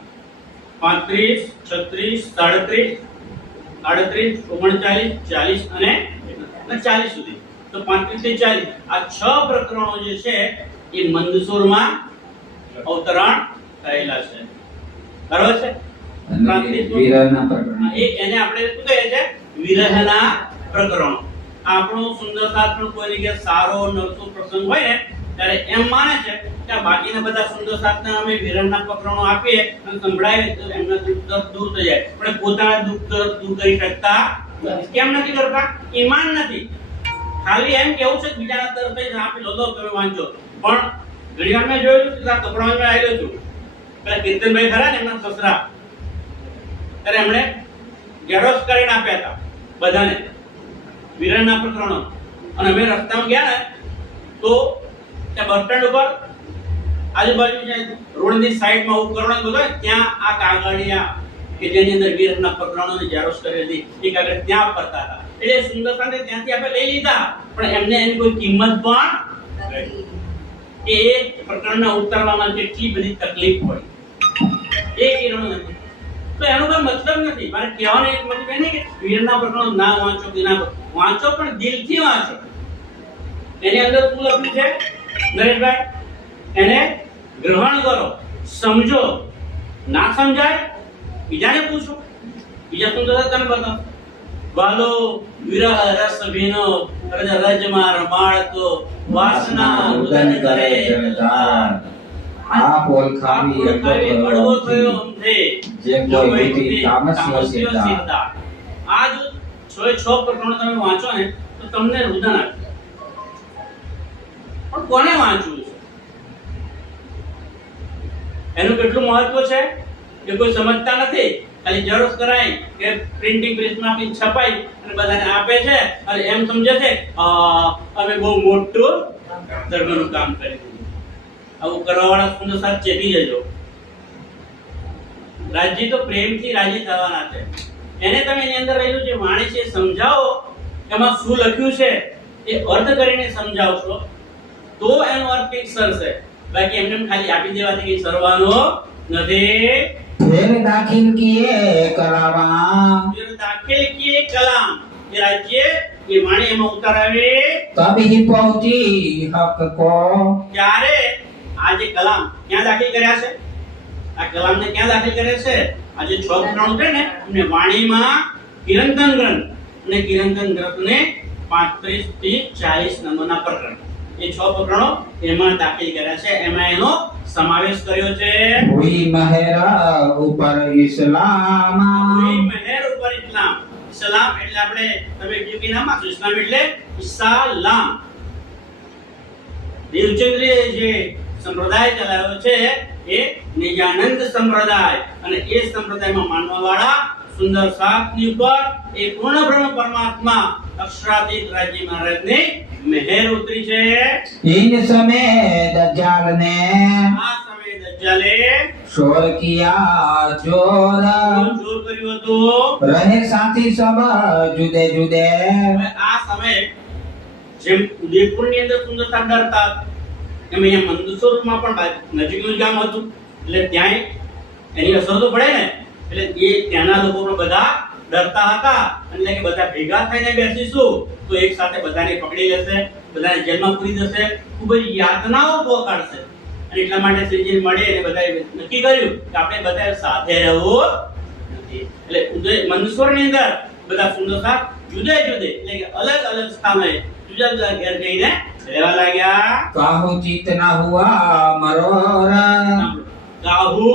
35, 36, 37, 38, 39, 40 અને 40 સુધી, તો 35 થી 40 આ 6 પ્રકરણો જે છે એ મંદસોરમાં અવતરણ થયેલા છે. બરાબર છે? વીરના પ્રકરણ એને આપણે શું કહીએ છીએ? વિરહના પ્રકરણો. આપણો સુંદર સાથ પણ કોઈ જગ્યાએ સારો નરસો પ્રસંગ હોય ને ત્યારે એમ માને છે કે આ બાકીના બધા સુંદર સાથને અમે વિરહના પ્રકરણો આપીએ અને સંભળાવીએ તો એમના દુઃખ દર્દ દૂર થઈ જાય, પણ પોતાના દુઃખ દર્દ દૂર કરી શકતા નથી. કેમ નથી કરતા? ઈમાન નથી. ખાલી એમ કેવું છે કે બીજાના તરફ આપી લો, તમે વાંચો. પણ ઘણીવાર મેં જોયું કે આ કપડામાં મેં આવ્યો છું, પેલા કીર્તનભાઈ ખરા ને એમના સસરા, ત્યારે એમણે ઝેરોક્ષ કરીને આપ્યા હતા બધાને વિરહના પ્રકરણો. અને અમે રસ્તામાં ગયા ને તો ત્યાં બસ સ્ટેન્ડ ઉપર આજુબાજુ જે રોડની સાઈડમાં ઉપકરણો બધું ત્યાં આ કાગળિયા કે જેની અંદર વિરહના પ્રકરણોની ઝેરોક્ષ કરી હતી એ કાગળ ત્યાં ફરતા હતા. એટલે સુંદર સાથે ત્યાંથી આપણે લઈ લીધા, પણ એમને એની કોઈ કિંમત પણ એ પ્રકરણના ઉતારવામાં કેટલી બધી તકલીફ પડી, એ કિરણો નથી. તો એનો કોઈ મતલબ નથી. મારે કહેવાનો એક મતલબ એ નહીં કે વિરહના પ્રકરણો ના વાંચો કે ના વાંચો, પણ દિલથી વાંચો. એની અંદર શું લખ્યું છે નરેશભાઈ? એને ગ્રહણ કરો, સમજો. ના સમજાય બીજાને પૂછો, બીજા શું થશે તમે બતાવો. વાલો વિરહ રસ ભીનો રજમાં રમાડતો વાસના ઉદન કરે જળધાર. આ પોલ ખાવી કડવો થયો અમથે જે કોઈ રીતિ તામસ્ય સિદ્ધા. આ જો 6 પ્રકરણો તમે વાંચો ને તો તમને રુદન આપશે. પણ કોને વાંચવું છે? એનું કેટલું મહત્વ છે કે કોઈ સમજતા નથી. ખાલી ઝેરોક્ષ કરાય કે પ્રિન્ટિંગ પ્રેસમાં આપી છપાઈ અને બધાને આપે છે અને એમ સમજે છે અમે બહુ મોટું ધર્મનું કામ કરી દીધું. આવું કરવાવાળા સુંદર સાથ ચેતી જજો. રાજી તો પ્રેમથી રાજી થવાના છે. એને તમે એની અંદર રહેલું જે વાણી છે સમજાવો, એમાં શું લખ્યું છે એ અર્થ કરીને સમજાવશો તો એનો અર્થ કંઈક સરશે. બાકી એમને ખાલી આપી દેવાથી કંઈ સરવાનો નથી. फिर दाखिल किए कलाम फिर दाखिल किए कलाम, ये राज्य ये वाणी એમાં ઉતારાવે. तभी पहुंची हक को ત્યારે આ જે કલામ ક્યાં દાખલ કર્યા છે? આ કલામને ક્યાં દાખલ કર્યા છે? આ જે 6 પ્રકરણો છે ને એમને વાણીમાં કિરંતન ગ્રંથ, અને કિરંતન ગ્રંથને 35 થી 40 નંબરના પ્રકરણ એ 6 પ્રકરણો એમાં દાખલ કર્યા છે, એમાં એનો સમાવેશ કર્યો છે. હુઈ મહેર ઉપર ઇસ્લામ હુઈ મહેર ઉપર ઇસ્લામ. ઇસ્લામ એટલે આપણે તમે કીધું કે નામ આપ્યું, ઇસ્લામ એટલે ઇસ્લામ. દેવચંદ્રે જે સંપ્રદાય ચલાવ્યો છે એ નિજાનંદ સંપ્રદાય, અને એ સંપ્રદાયમાં માનવાવાળા સુંદર સાતની ઉપર એ પૂર્ણ બ્રહ્મ પરમાત્મા અક્ષરાતીત રાજ્ય મહારાજની મહેર ઉતરી છે. इन समय दज्जाल ने આ સમયે દજ્જાલે शोर किया जोर જોર કર્યું હતું. रहे साथी सब जुदे जुदे હવે આ સમયે જેમ ઉદયપુરની અંદર સુંદરતા ડરતા, એમ અહીંયા મંદસોરમાં પણ નજીકનું જ ગામ હતું, એટલે ત્યાં એની અસર તો પડે ને, એટલે એ ત્યાંના લોકો પણ બધા ડરતા હતા. એટલે કે બધા ભેગા થઈને બેસીશું તો એક સાથે બધાને પકડી લેશે, બધાને જેલમાં પૂરી દેશે, ખૂબ જ યાતનાઓ પહોંચાડશે. અને એટલા માટે શ્રીજી મળે અને બધાએ નક્કી કર્યું કે આપણે બધા સાથે રહેવું નથી. એટલે મંદસોરની અંદર બધા સુંદરતા જુદે જુદે એટલે કે અલગ અલગ સ્થાને જુદા જુદા ઘેર જઈને રહેવા લાગ્યા. काहू चित न हुआ मरोर કાહુ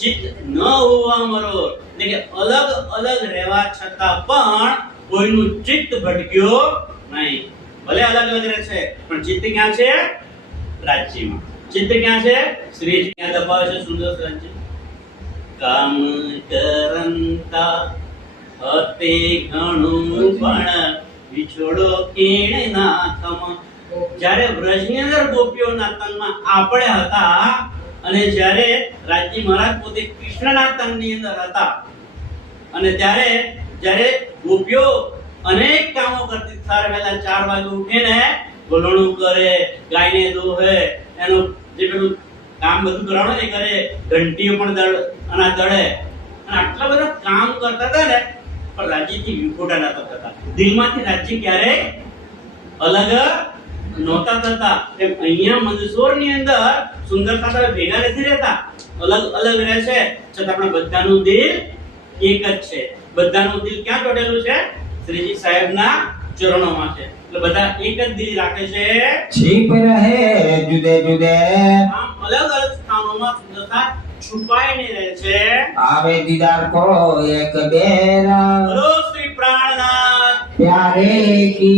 ચિત્ત ન હોવા મરો, એટલે કે અલગ અલગ રહેવા છતાં પણ કોઈનું ચિત્ત ભટક્યો નહીં. ભલે અલગ અલગ રહે છે પણ ચિત્ત ક્યાં છે? રાજ્યમાં. ચિત્ત ક્યાં છે? શ્રીજી ક્યાં દબાવે છે? સુંદર રાજ્ય. કામ કરંતા અતે ઘણું પણ વિછોડો કીણ નાથમ. જ્યારે વ્રજની અંદર ગોપીઓના તનમાં આપણે હતા, અને જ્યારે રાજજી મહારાજ પોતે કૃષ્ણના તનની અંદર હતા, અને જ્યારે ગોપીઓ અનેક કામો કરતી, સવારે વહેલા 4 વાગે ઉઠીને ગોલણું કરે, ગાયને દોહે, એનું જે પેલું કામ બધું કરાવડે ને કરે, ઘંટીઓ પણ દળે, અને આટલા બધા કામ કરતા હતા ને, પણ રાજ્યથી વિખોટા નતા થતા. દિલમાંથી રાજ્ય ક્યારેય અલગ નહોતા થતા. એમ અહીંયા મંદસોરની અંદર સુંદરતા તો ભેગા નથી રહેતા, અલગ અલગ રહે છે, છતાં આપણા બધાનું દિલ એક જ છે. બધાનું દિલ ક્યાં ચોટેલું છે? શ્રીજી સાહેબના ચરણોમાં છે. એટલે બધા એક જ દિલ રાખે છે. छिप रहे जुदे जुदे આમ અલગ અલગ સ્થાનોમાં સુંદરતા છુપાઈને રહે છે. आवे दीदार को एक बेर બોલો શ્રી પ્રાણનાથ. प्यारे की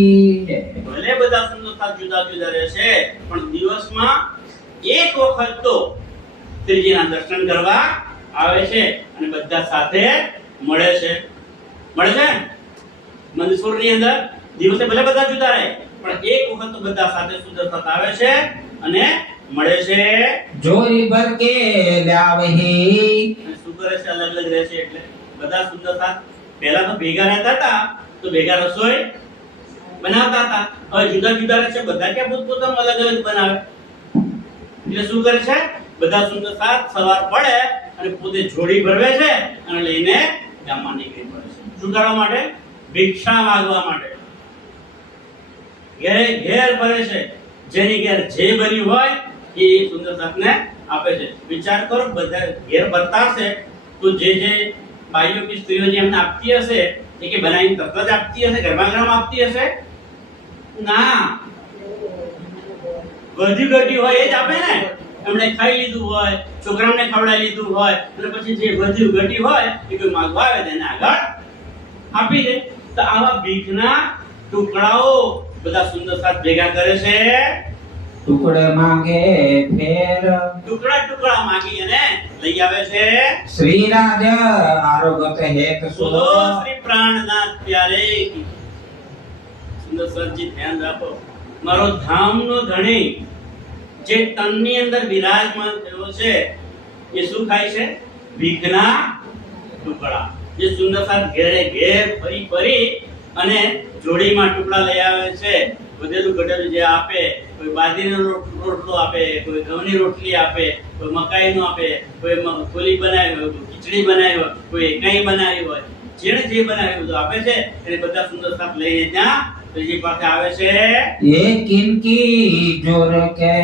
जय। ભલે બધા સુંદરતા જુદા જુદા રહે છે, પણ દિવસમાં એક વખત તો શ્રીજીના દર્શન કરવા આવે છે, અને બધા સાથે મળે છે. મંદસોરની અંદર દિવસે ભલે બધા જુદા રહે, પણ એક વખત તો બધા સાથે સુંદરતા આવે છે અને મળે છે. जोरी भर के लावही અને શું કરે છે? અલગ અલગ રહે છે. એટલે બધા સુંદરતા પહેલા તો ભેગા રહેતા હતા, તો ભેગા રસોઈ બનાવતા હતા. હવે જુદા જુદા રહે છે, બધા ક્યાં પોતપોતાનું અલગ અલગ બનાવે. એટલે શું કરે છે? બધા સુંદરતા સવાર પડે અને પોતે જોડી ભરવે છે, અને લઈને ગામમાં નીકળી પડે છે. શું કરવા માટે? ભિક્ષા માંગવા માટે. ઘેર ઘેર ભરે છે, જેની ઘેર જે બન્યું હોય એ સુંદરતાને આપે છે. વિચાર કરો, બધા ઘેર ભરતા હશે તો જે બાઈઓ કે સ્ત્રીઓ જે એમને આપતી હશે એ કે બનાવીને તરત જ આપતી હશે, ગરમા ગરમ આપતી હશે? ના, બધી ઘટી હોય એ જ આપે ને. એમણે ખાઈ લીધું હોય, છોકરાઓને ખવડાવી લીધું હોય, અને પછી જે બધી ઘટી હોય એ કોઈ માંગવા આવે તેને આગળ આપી દે. તો આવા ભીખના ટુકડાઓ બધા સુંદર સાથ ભેગા કરે છે. टुकड़े मांगे फेर ટુકડા ટુકડા માંગી અને લઈ આવે છે. श्री राज आरोगत हेत બોલો सुलो શ્રી પ્રાણનાથ પ્યારે કી. સુંદર સરજી ધ્યાન રાખો, મારો ધામનો ધણી જે તનની અંદર બિરાજમાન થયો છે એ શું ખાય છે? ભીખના ટુકડા. જે સુંદર સાથ ઘેરે ઘેર ફરી ફરી અને જોડીમાં ટુકડા લઈ આવે છે. વધેલું ઘટેલું જે આપે, કોઈ બાજરીનો રોટલો આપે, કોઈ ઘઉંની રોટલી આપે, કોઈ મકાઈનો આપે, કોઈ મગફળી બનાવી હોય, કોઈ ખીચડી બનાવી હોય, કોઈ એકાઈ બનાવી હોય, જેણે જે બનાવ્યું બધું આપે છે. એને બધા સુંદર સાથ લઈને ત્યાં શ્રીજી પાસે આવે છે. ये किनकी जोर के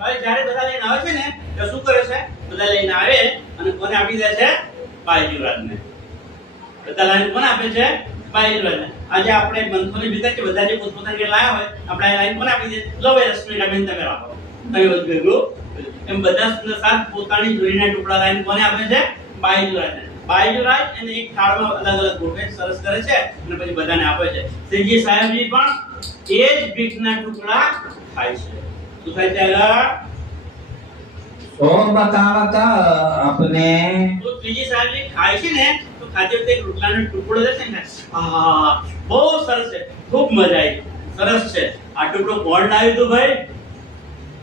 હવે જ્યારે બધા લઈને આવે છે ને તો શું કરે છે? બધા લઈને આવે અને કોને આપી દે છે? બાઈજીવરાજને. બધા લઈને કોને આપે છે? બાઈજીવરાજને. આજે આપણે બંધોની ભીતર કે બધા જે પોતપોતાની કે લાયા હોય આપણે આ લાઈન પર આપી દે, લો ભાઈ રશ્મિકા બેન તમે રાખો, તમે બધું ભેગું. એમ બધા સુંદર સાત પોતાની જોડીના ટુકડા લાઈન કોને આપે છે? બાયજુરાજને. બાયજુરાજ એને એક થાળમાં અલગ અલગ ગોઠવે સરસ કરે છે અને પછી બધાને આપે છે. શ્રીજી સાહેબજી પણ એ જ ભીખના ટુકડા ખાય છે. શું થાય છે આગળ? सो बतावत अपने તો શ્રીજી સાહેબજી ખાય છે ને તો ખાતી વખતે એક રોટલાનો ટુકડો લેશે ને, આહા બહુ સરસ છે, ખૂબ મજા આવી, સરસ છે. આ ટુકડો કોણ લાવ્યું તું ભાઈ?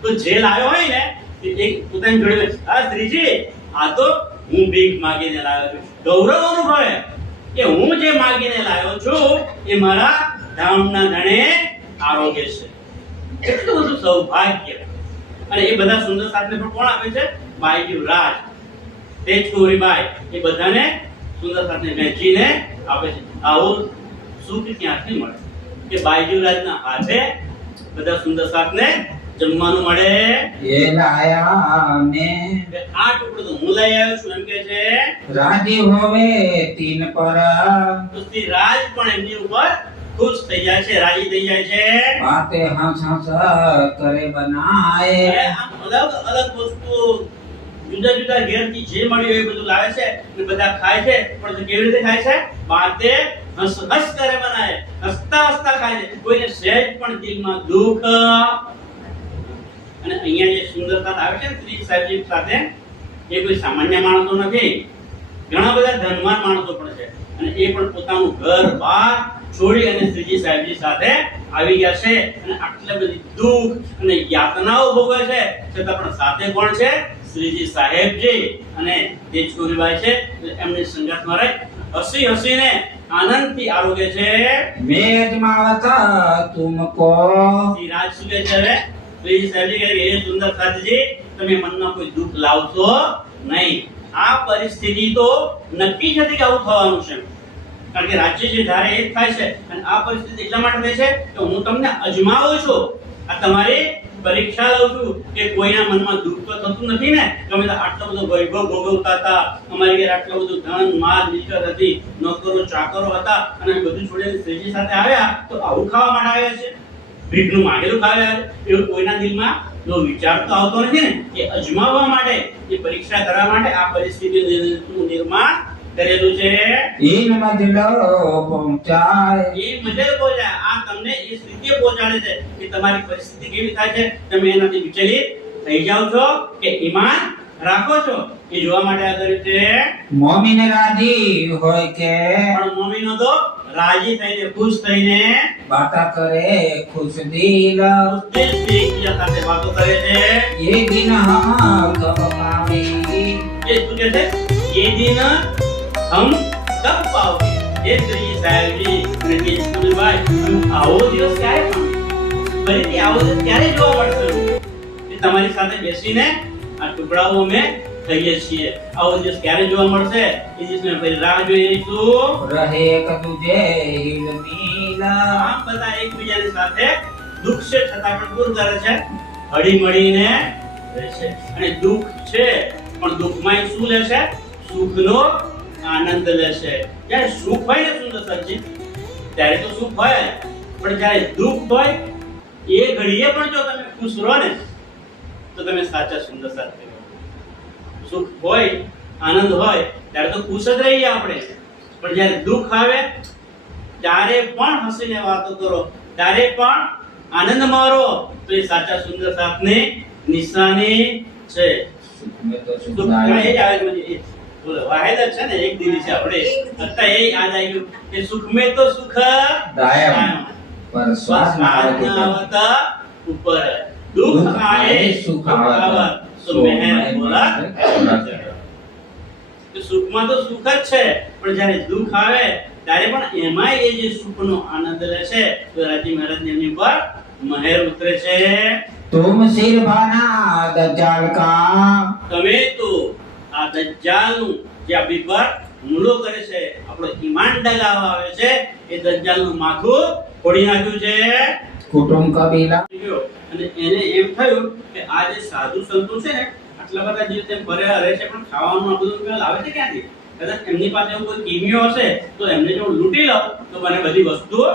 તો જે લાવ્યો હોય ને તે એક પોતાની જોડે આ શ્રીજી આ તો હું ભીખ માંગીને લાવ્યો છું. ગૌરવ અનુભવે કે હું જે માંગીને લાવ્યો છું એ મારા ધામના ધણે આરોગ્ય છે. એટલું બધું સૌભાગ્ય. અને એ બધા સુંદર સાથને પણ કોણ આપે છે? બાયજુરાજ, તેજગોરીબાઈ, એ બધાને સુંદર સાથને વહેંચીને આપે છે. આવું સુખ ક્યાંથી મળે કે બાયજુરાજના હાથે બધા સુંદર સાથને જમવાનું મળે? ये लाया ने આ ટુકડો તો હું લઈ આવ્યો છું એમ કે છે. राजी होवे तीन पर તો શ્રી રાજ પણ એમની ઉપર ખુશ થઈ જાય છે, રાજી થઈ જાય છે. बातें हंस हंस करे बनाए અને આમ અલગ અલગ વસ્તુ જુદા જુદા ઘેરથી જે મળ્યું એ બધું લાવે છે અને બધા ખાય છે. પણ તો કેવી રીતે ખાય છે? બાતે હસ હસ કરે બનાય, હસતા હસતા ખાય છે. કોઈને સહેજ પણ દિલમાં દુઃખ. અને અહીંયા જે સુંદરતા આવે છે ને શ્રી સાહેબજી સાથે, એ કોઈ સામાન્ય માણસો નથી, ઘણા બધા ધનવાન માણસો પણ છે. અને એ પણ પોતાનું ઘર બાર છોડી અને શ્રીજી સાહેબજી સાથે આવી ગયા છે. અને આટલી બધી દુઃખ અને યાતનાઓ ભોગવે છે છતાં પણ સાથે કોણ છે? શ્રીજી સાહેબજી અને તેજગોરીબાઈ છે. એમની સંગાથમાં રહી હસી હસીને આનંદથી આરોગ્ય છે. मेज मावत तुमको શ્રી રાજ શું કહે છે હવે? શ્રીજી સાહેબજી કહે કે એ સુંદર સાથજી તમે મનમાં કોઈ દુઃખ લાવશો નહીં. આ પરિસ્થિતિ તો નક્કી જ હતી કે આવું થવાનું છે, કારણ કે રાજ્ય જે ધારે એ જ થાય છે. અને આ પરિસ્થિતિ એટલા માટે થાય છે કે હું તમને અજમાવું છું, આ તમારી પરીક્ષા લઉં છું કે કોઈના મનમાં દુઃખ તો થતું નથી ને. તમે તો આટલો બધો વૈભવ ભોગવતા હતા, અમારી ઘરે આટલું બધું ધન માલ મિલકત હતી, નોકરો ચાકરો હતા, અને બધું છોડીને શ્રીજી સાથે આવ્યા તો આવું ખાવા માટે આવ્યા છે? ભીખનું માંગેલું ખાવ્યા છે? એવું કોઈના દિલમાં જો વિચાર તો આવતો નથી ને કે અજમાવવા માટે, એ પરીક્ષા કરવા માટે આ પરિસ્થિતિનું નિર્માણ કરેલું છે. इन मजलो पहुंचाए એ મજે પહોંચાય, આ તમને એ સ્થિતિએ પહોંચાડે છે કે તમારી પરિસ્થિતિ કેવી થાય છે, તમે એનાથી વિચલિત થઈ જાવ છો કે ઈમાન રાખો છો, એ જોવા માટે આ કર્યું છે. मोमिन राजी होय के પણ મોમીનો તો રાજી થઈને ખુશ થઈને बाता करे खुश दिल દિલથી એકબીજા સાથે વાતો કરે છે. ये दिन हम कब पावेंगे એ શું કહે છે? એ દિન હમ કબ પાઓગે? એ શ્રી સાહેબજી અને તેજગોરીબાઈ, આવો દિવસ ક્યારે પામશે? ફરીથી આવો દિવસ ક્યારે જોવા મળશે? કે તમારી સાથે બેસીને આ ટુકડાઓ અમે કહીએ છીએ. આવો દિવસ ક્યારે જોવા મળશે? એ દિવસની ફરી રાહ જોઈ રહીશું. रहे तुझे हिल मिला આમ બધા એકબીજાની સાથે દુઃખ છે છતાં પણ દૂર કરે છે, હળી મળીને રહે છે. અને દુઃખ છે પણ દુઃખમાં શું લેશે? સુખનો આનંદ લેશે. જ્યારે સુખ હોય ને સુંદર સાહેબજી, ત્યારે તો સુખ હોય, પણ જ્યારે દુઃખ હોય એ ઘડીએ પણ જો તમે ખુશ રહો ને તો તમે સાચા સુંદર સાથ કહેવાય. સુખ હોય, આનંદ હોય ત્યારે તો ખુશ જ રહીએ આપણે, પણ જ્યારે દુઃખ આવે ત્યારે પણ હસીને વાતો કરો, ત્યારે પણ આનંદ મારો, તો એ સાચા સુંદર સાથની નિશાની છે. में तो સુખમાં એ જ सुख આવે છે બધી. બોલો વાહિદ જ છે ને, એક દિલી છે આપણે. અત્યારે એ યાદ આવ્યું કે સુખ મેં તો સુખ दायम पर स्वाद ना आवे तो આવતા ઉપર દુઃખ આए સુખ આવત તો મહેર બોલા. તો સુખમાં તો સુખ જ છે, પણ જ્યારે દુઃખ આવે ત્યારે પણ એમાંય એ જે સુખનો આનંદ લે છે તો રાજી મહારાજ એમની પર મહેર ઉતરે છે. तुम सिर बना दज्जाल का તમે તો આ દજ્જાલનું જે આપણી પર હુમલો કરે છે, આપણો ઈમાન ડગાવવા આવે છે, એ દજ્જાલનું માથું ફોડી નાખ્યું છે. कुटुंब कबीला અને એને એમ થયું કે આ જે સાધુ સંતો છે ને આટલા બધા જે તેમ ભરેલા રહે છે, પણ ખાવાનું આ બધું લાવે છે ક્યાંથી? કદાચ એમની પાસે એવું કોઈ કિમિયો હશે તો એમને જો લૂંટી લઉં તો મને બધી વસ્તુઓ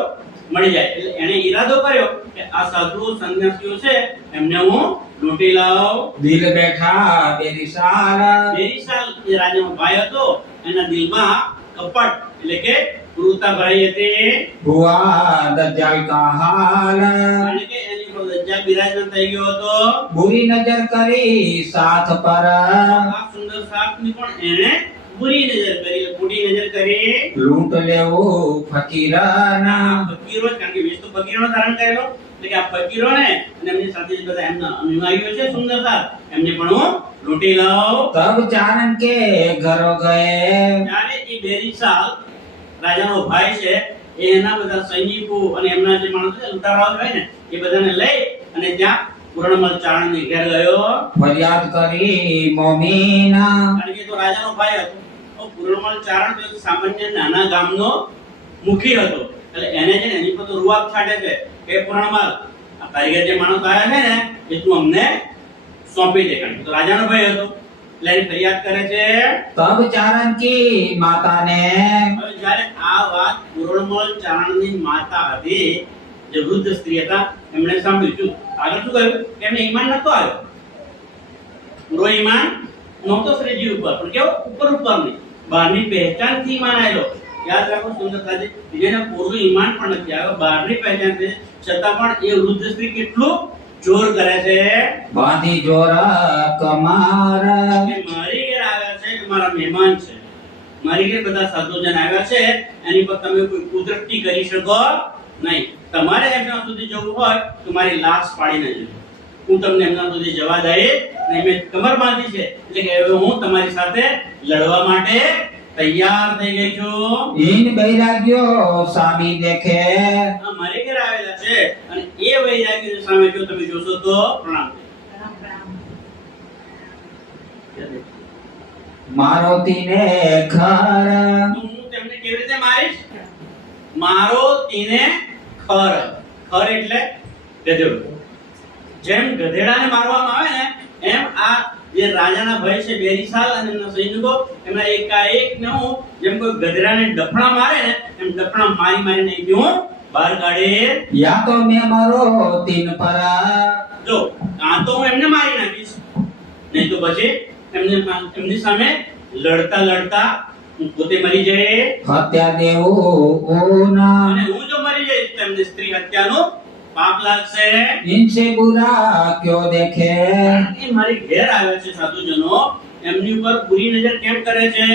મળી જાય. એટલે એને ઈરાદો કર્યો કે આ સાધુઓ સંન્યાસીઓ છે એમને હું લૂંટી લઉં. દિલ બેઠા બેરિસાલ બેરિસાલ એ રાજાનો ભાઈ હતો, એના દિલમાં કપટ એટલે કે ક્રૂરતા ભરાઈ હતી. હુઆ દજ્જાલ કા હાલ કારણ કે એની પર દજ્જાલ બિરાજમાન થઈ ગયો હતો. બુરી નજર કરી સાથ પર આ સુંદર સાપની પણ એને બુરી નજર કરી, ખોટી નજર કરી. લૂંટ લેવું ફકીરાના ફકીરો, કારણ કે વેશ તો ફકીરોનો ધારણ કરેલો, એટલે કે આ ફકીરોને અને એમની સાથે જે બધા એમના અનુયાયીઓ છે સુંદર સાપ, એમને પણ હું લૂંટી લઉં. તબ ચારણ કે ઘરો ગયે ત્યારે એ બેરિસાલ રાજાનો ભાઈ છે એ એના બધા સૈનિકો અને એમના જે માણસો છે લૂંટારાઓ હોય ને એ બધાને લઈ અને ત્યાં પૂર્ણમલ ચારણની ઘેર ગયો. ફરિયાદ કરી મોમીના કારણ કે તો રાજાનો ભાઈ હતો. તો પૂર્ણમલ ચારણ તો એક સામાન્ય નાના ગામનો મુખી હતો. એટલે એને છે ને એની પર તો રૂઆબ છાટે છે કે પૂર્ણમલ આ તારી ઘેર જે માણસ આવ્યા છે ને એ તું અમને સોંપી દે. કારણ કે તો રાજાનો ભાઈ હતો એટલે એની ફરિયાદ કરે છે. તબ ચારણ કી માતાને હવે જ્યારે આ વાત પૂર્ણમલ ચારણની માતા હતી, જે વૃદ્ધ સ્ત્રી હતા, એમણે સાંભળ્યું. આગળ શું કહ્યું કે એમને ઈમાન નતો આવ્યો. પૂરો ઈમાન નહોતો શ્રીજી ઉપર, પણ કેવો ઉપર નહીં, બહારની પહેચાનથી ઈમાન આવ્યો. યાદ રાખો સુંદરતાજી, જેને પૂરું ઈમાન પણ નથી આવ્યો, બહારની પહેચાન છે છતાં પણ એ વૃદ્ધ સ્ત્રી કેટલું જોર કરે છે બાંધી જોર કમાર કે મારી ઘેર આવ્યા છે કે મારા મહેમાન છે, મારી ઘેર બધા સાધુજન આવ્યા છે, એની પર તમે કોઈ કુદરતી કરી શકો નહીં. તમારે એમના સુધી જવું હોય તો મારી લાશ પાડીને જજો. હું તમને એમના સુધી જવા દઈશ નહીં. મેં કમર બાંધી છે એટલે કે હવે હું તમારી સાથે લડવા માટે તૈયાર થઈ ગઈ છું. ઈન બૈરાગ્યો સામી દેખે આ મારી ઘેર આવેલા છે અને એ વૈરાગ્ય સામે જો તમે જોશો તો પ્રણામ. મારો તીને ખર તો હું તેમને કેવી રીતે મારીશ? મારો તીને ખર. ખર એટલે ગધેડો. જેમ ગધેડાને મારવામાં આવે ને એમ આ જે રાજાના ભાઈ છે બેરિસાલ અને એમના સૈનિકો એમના એકાએક ને હું જેમ કોઈ ગધેડાને ડફણા મારે ને એમ ડફણા મારી મારીને હું બહાર કાઢે. યા તો મેં મારો તીન પર જો કાં તો હું એમને મારી નાખીશ, નહીં તો પછી એમની સામે લડતા લડતા હું પોતે મરી જઈશ. હત્યા દેવું ઓના અને હું જો મરી જઈશ તો એમને સ્ત્રી હત્યાનો પાપ લાગશે. ઇનસે બુરા ક્યો દેખે એ મારી ઘેર આવે છે સાધુજનો, એમની ઉપર બુરી નજર કેમ કરે છે?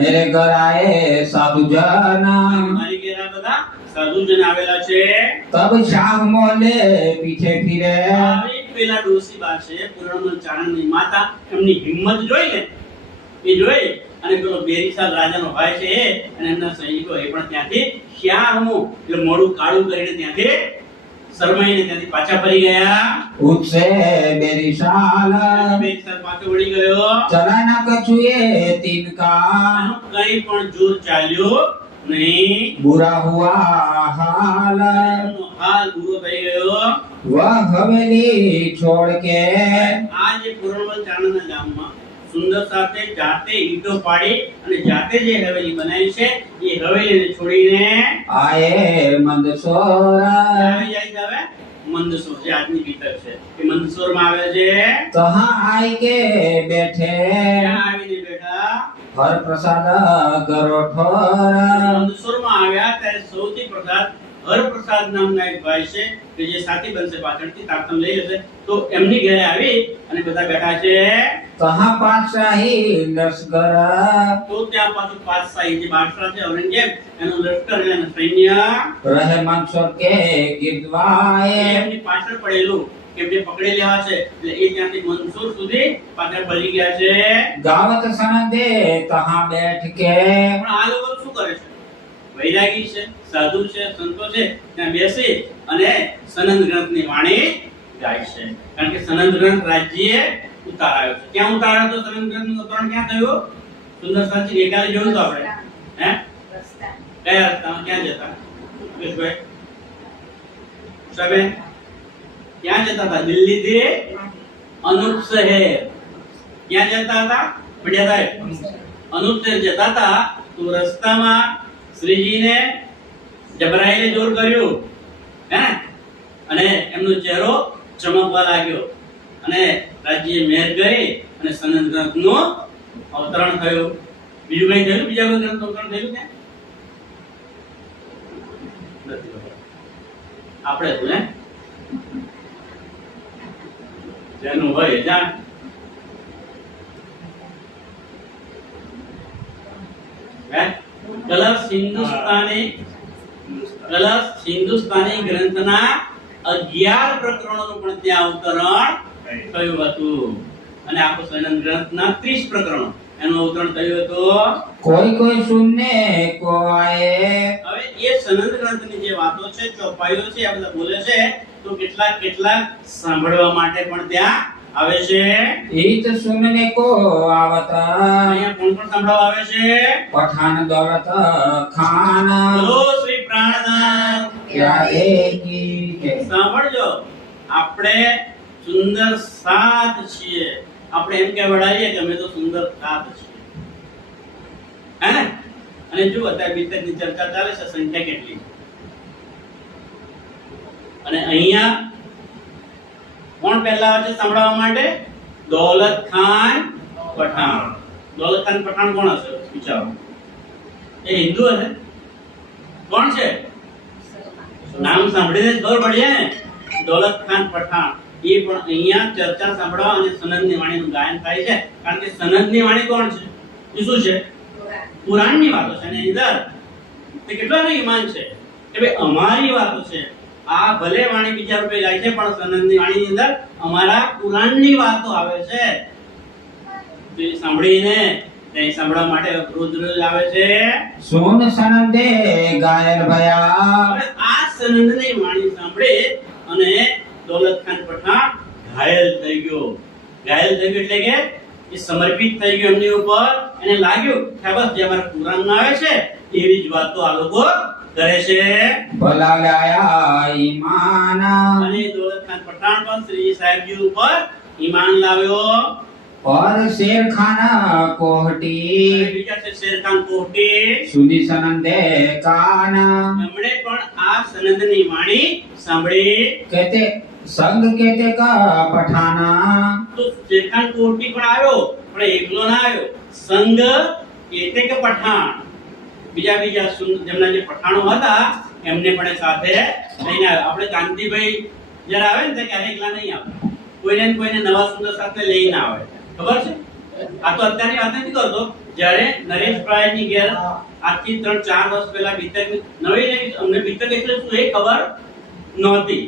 મેરે ઘર આયે સાધુ જના મારી ઘેર આ બધા સાધુજન આવેલા છે. તબ શાહ મોલે પીછે ફિરે આવી પેલા ડોસી બા છે પૂર્ણમલ ચારણની માતા, એમની હિંમત જોઈ ને એ જોઈ અને પેલો બેરિસાલ રાજાનો ભાઈ છે એ અને એમના સૈનિકો એ પણ ત્યાંથી શ્યામું એટલે મોઢું કાળું કરીને ત્યાંથી શરમાઈને ત્યાંથી પાછા ફરી ગયા. ઉઠસે બેરિસાલ બેરિસાલ પાછો વળી ગયો. ચલા ના કછુએ તિનકા આનો કંઈ પણ જોર ચાલ્યો નહીં. बुरा हुआ हाल એમનો હાલ બુરો થઈ ગયો. वह हवेली छोड़ के આ જે પૂર્ણમલ ચારણના ગામમાં સુંદર સાથે જાતે ઈંટો પાડી અને જાતે જે હવેલી બનાવી છે એ હવેલીને છોડીને आए मंदसौर આવી જાય છે હવે મંદસોર, જે આજની ભીતર છે એ મંદસોરમાં આવે છે. तहाँ आई के बैठे ત્યાં આવીને બેઠા. हर प्रसाद गरोठोर મંદસોરમાં આવ્યા ત્યારે સૌથી પ્રસાદ હરપ્રસાદ નામના એક ભાઈ છે કે જે સાથી બનશે, પાછળથી તારતમ લઈ લેશે, તો એમની ઘરે આવી અને બધા બેઠા છે. तहाँ पातशाही लश्कर તો ત્યાં પાછું પાતશાહી જે બાદશાહ છે ઔરંગઝેબ એનું લશ્કર અને સૈન્ય रहे मंदसौर के गिरदवाए એમની પાછળ પડેલું કેમ કે પકડી લેવા છે એટલે એ ત્યાંથી મંદસોર સુધી પાછળ પડી ગયા છે. गावत सनदे तहाँ बैठ के પણ આ લોકો શું કરે છે? વૈરાગી છે, સાધુ છે, સંતો છે, ત્યાં બેસી અને સનંદ ગ્રંથની વાણી ગાય છે. કારણ કે સનંદ ગ્રંથ રાજ્યએ ઉતારાયો છે. ક્યાં ઉતારાયો તો સનંદ ગ્રંથનું ઉતારણ ક્યાં થયું? સુંદર સાચી ગઈકાલે જોયું તો આપણે હે કયા રસ્તામાં ક્યાં જતા મુકેશભાઈ સાહેબ ક્યાં જતા હતા? દિલ્હી થી અનુપ શહેર ક્યાં જતા હતા? પડ્યા સાહેબ અનુત્તર જતા હતા તો રસ્તામાં શ્રીજીને જબરાઈને જોર કર્યું, હે, અને એમનો ચહેરો ચમકવા લાગ્યો અને રાજ્ય મહેર કરી અને સનંદ ગ્રંથનું અવતરણ થયું. બીજું કઈ થયું? બીજા કોઈ ગ્રંથનું અવતરણ થયું કે નથી ખબર. આપણે તો ને જેનું હોય જાણ. હિન્દુસ્તાની ગ્રંથના 11 પ્રકરણોનું પણ ત્યાં અવતરણ થયું હતું અને આખો સનંદ ગ્રંથના 30 પ્રકરણો એનું અવતરણ થયું હતું. कोई कोई सुनने को आए, હવે એ સનંદ ગ્રંથની જે વાતો છે, ચોપાઈઓ છે, આ બધા બોલે છે તો કેટલાક સાંભળવા માટે પણ ત્યાં આવે છે. ईत सुनने को आवता, અહીંયા કોણ કોણ સાંભળવા આવે છે? पठान दौलत खान બોલો શ્રી પ્રાણનાથ. प्यारे की जय। સાંભળજો, આપણે સુંદર સાત છીએ. આપણે એમ કહેવાય કે અમે તો સુંદર સાત છીએ, હે ને? અને જો અત્યારે બીતકની ચર્ચા ચાલે છે, સંખ્યા કેટલી? અને અહીંયા કોણ પહેલા આવે છે સાંભળવા માટે? દૌલત ખાન પઠાણ. દૌલત ખાન પઠાણ કોણ હશે? વિચારો. એ હિન્દુ હશે? કોણ છે? નામ સાંભળીને જ ખબર પડી જાય ને. દૌલત ખાન પઠાણ એ પણ અહીંયા ચર્ચા સાંભળવા અને સનદની વાણીનું ગાયન થાય છે. કારણ કે સનદની વાણી કોણ છે? એ શું છે? પુરાણની વાતો છે. એની અંદર તે કેટલાનો ઈમાન છે કે ભાઈ અમારી વાતો છે. આ ભલે વાણી બીજા રૂપે ગાય છે પણ સનદની વાણીની અંદર અમારા પુરાણની વાતો આવે છે. તો એ સાંભળીને તે સાંભળવા માટે રોજ રોજ આવે છે. सुन सनंदे गायल भया, હવે આ સનદની વાણી સાંભળે અને દૌલત ખાન પઠાણ ઘાયલ થઈ ગયો. ઘાયલ થઈ ગયો એટલે કે એ સમર્પિત થઈ ગયો એમની ઉપર. એને લાગ્યું કે બસ જે અમારા પુરાણમાં આવે છે એવી જ વાતો આ લોકો કરે છે. भला लाया ईमान, અને દૌલત ખાન પઠાણ પણ શ્રી સાહેબજી ઉપર ઈમાન લાવ્યો. और शेर खाना અને कोहटी, બીજા છે શેરખાન કોહટી. सुनी सनंदे कान, એમણે પણ આ સનદની વાણી સાંભળી. कहते संग कहते का पठाना, તો શેરખાન કોહટી પણ આવ્યો પણ એકલો ના આવ્યો. સંઘ એટલે કે પઠાણ, બીજા જેમના જે પઠાણો હતા એમને પણ એ સાથે લઈને આવ્યો. આપણે કાંતિભાઈ જ્યારે આવે ને ત્યારે એકલા નહીં આવે, કોઈને ને કોઈને નવા સુંદર સાથે લઈને આવે. ખબર છે? આ તો અત્યારની વાત નથી કરતો. જ્યારે નરેશભાઈની ઘેર આજથી 3-4 વર્ષ પહેલા બીતક નવી અમને બીતક એટલે શું એ ખબર નહોતી.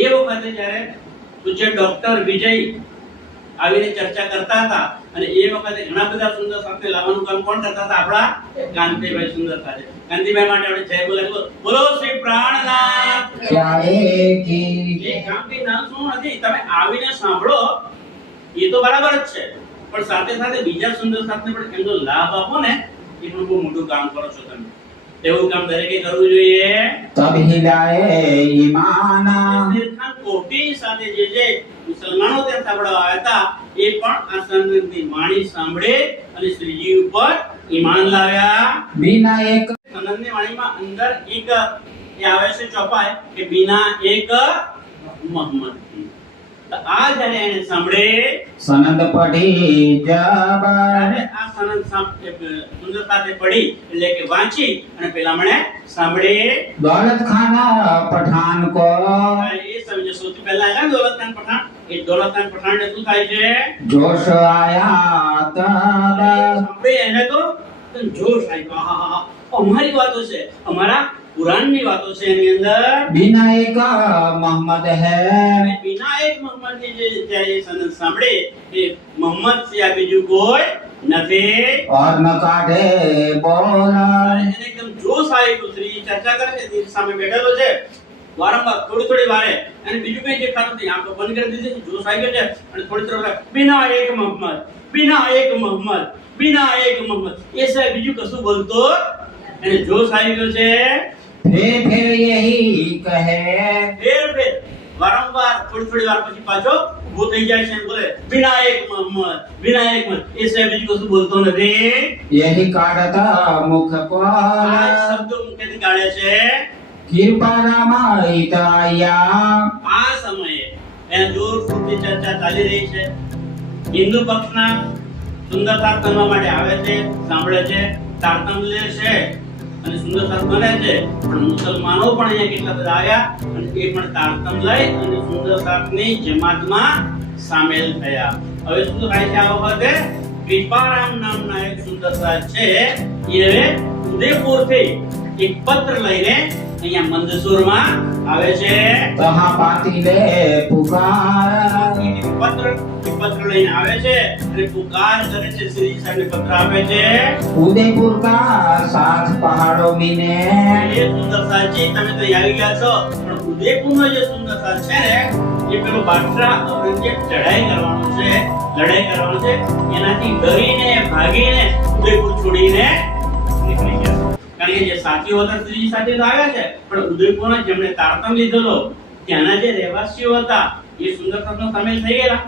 એ વખતે જ્યારે પૂજ્ય ડોક્ટર વિજય આવીને ચર્ચા કરતા હતા અને એ વખતે ઘણા બધા સુંદર સાથે લાવવાનું કામ કોણ કરતા હતા? આપણા કાંતિભાઈ સુંદર સાથે. કાંતિભાઈ માટે આપણે જય બોલાવીએ. બોલો શ્રી પ્રાણનાથ. प्यारे की એ કામથી નામ શું નથી, તમે આવીને સાંભળો એ તો બરાબર જ છે પણ સાથે સાથે બીજા સુંદર સાથે પણ એમનો લાભ આપો ને એ પણ બહુ મોટું કામ કરો છો તમે. એવું કામ દરેકે કરવું જોઈએ. तब हिलाए ईमान, શેરખાન કોહટી સાથે જે મુસલમાનો ત્યાં સાંભળવા આવ્યા હતા એ પણ આ સનદની વાણી સાંભળે અને શ્રીજી ઉપર ઈમાન લાવ્યા. बिना एक સનદની વાણીમાં અંદર એક એ આવે છે ચોપાઈ કે બિના એક મોહમ્મદ કી. તો આ જ્યારે એને સાંભળે सनंद पढ़ी जब, ત્યારે આ સનદ સુંદર સાથે પડી એટલે કે વાંચી અને પેલા મને સાંભળે. दौलत खाना पठान को, એ સમજો સૌથી પહેલા આવ્યા દૌલત ખાન પઠાણ. એ દૌલત ખાન પઠાણને શું થાય છે? जोश आया तब, સાંભળે એને તો જોશ આવ્યો. આહાહા, અમારી વાતો છે, અમારા પુરાણની વાતો છે એની અંદર. बिना एक मोहम्मद है, અને વિનાયક મોહમ્મદની જે જ્યારે એ સનદ સાંભળે એ મોહમ્મદ સિવાય બીજું કોઈ નથી. और न काढ़े बोल, અને એને એકદમ જોશ આવ્યો. શ્રી ચર્ચા કરે છે, દીપ સામે બેઠેલો છે, વારંવાર થોડી વારે અને બીજું કઈ દેખાતું નથી. આંખો બંધ કરી દીધી, જોશ આવી ગયો છે અને થોડી તરફ વિનાયક મોહમ્મદ, વિનાયક મોહમ્મદ, વિનાયક મોહમ્મદ એ સિવાય બીજું કશું બોલતો એને જોશ આવી ગયો છે. फिर यही कहे, ફેર ફેર વારંવાર થોડી વાર પછી પાછો ઊભો થઈ જાય છે અને બોલે વિનાયક મોહમ્મદ, વિનાયક મોહમ્મદ. એ સિવાય બીજું કશું બોલતો નથી. यही काढ़ता मुख આ पर શબ્દો મુખેથી કાઢે છે. कृपा रामायिताया આ સમયે એના જોરશોરથી ચર્ચા ચાલી રહી છે. હિન્દુ પક્ષના સુંદર સાથ કરવા માટે આવે છે, સાંભળે છે, તારતમ લે છે અને સુંદર સાથ બને છે. પણ મુસલમાનો પણ અહીંયા કેટલા બધા આવ્યા અને એ પણ તારતમ લઈ અને સુંદર સાથની જમાતમાં સામેલ થયા. હવે શું થાય છે આ વખતે? કૃપારામ નામના એક સુંદર સાથ છે, એ હવે ઉદયપુરથી એક પત્ર લઈને અહીંયા મંદસુરમાં આવે છે. तहाँ पातिले पुकार પત્ર લઈને આવે છે અને પુકાર કરે છે. શ્રીજી સાહેબને પત્ર આપે છે. उदयपुर का साथ पहाड़ों में ने એ સુંદર સાચી તમે તો આવી ગયા છો, પણ ઉદયપુરનો જે સુંદર સાચ છે ને એ પેલો બાદશાહ ઔરંગઝેબ ચઢાઈ કરવાનો છે, લડાઈ કરવાનો છે. એનાથી ડરીને ભાગીને ઉદયપુર છોડીને નીકળી ગયા. કારણ કે જે સાથીઓ હતા શ્રીજી સાથે તો આવ્યા છે, પણ ઉદયપુરનો જેમણે તારતમ લીધેલો ત્યાંના જે રહેવાસીઓ હતા એ સુંદર સાચમાં સામેલ થઈ ગયેલા.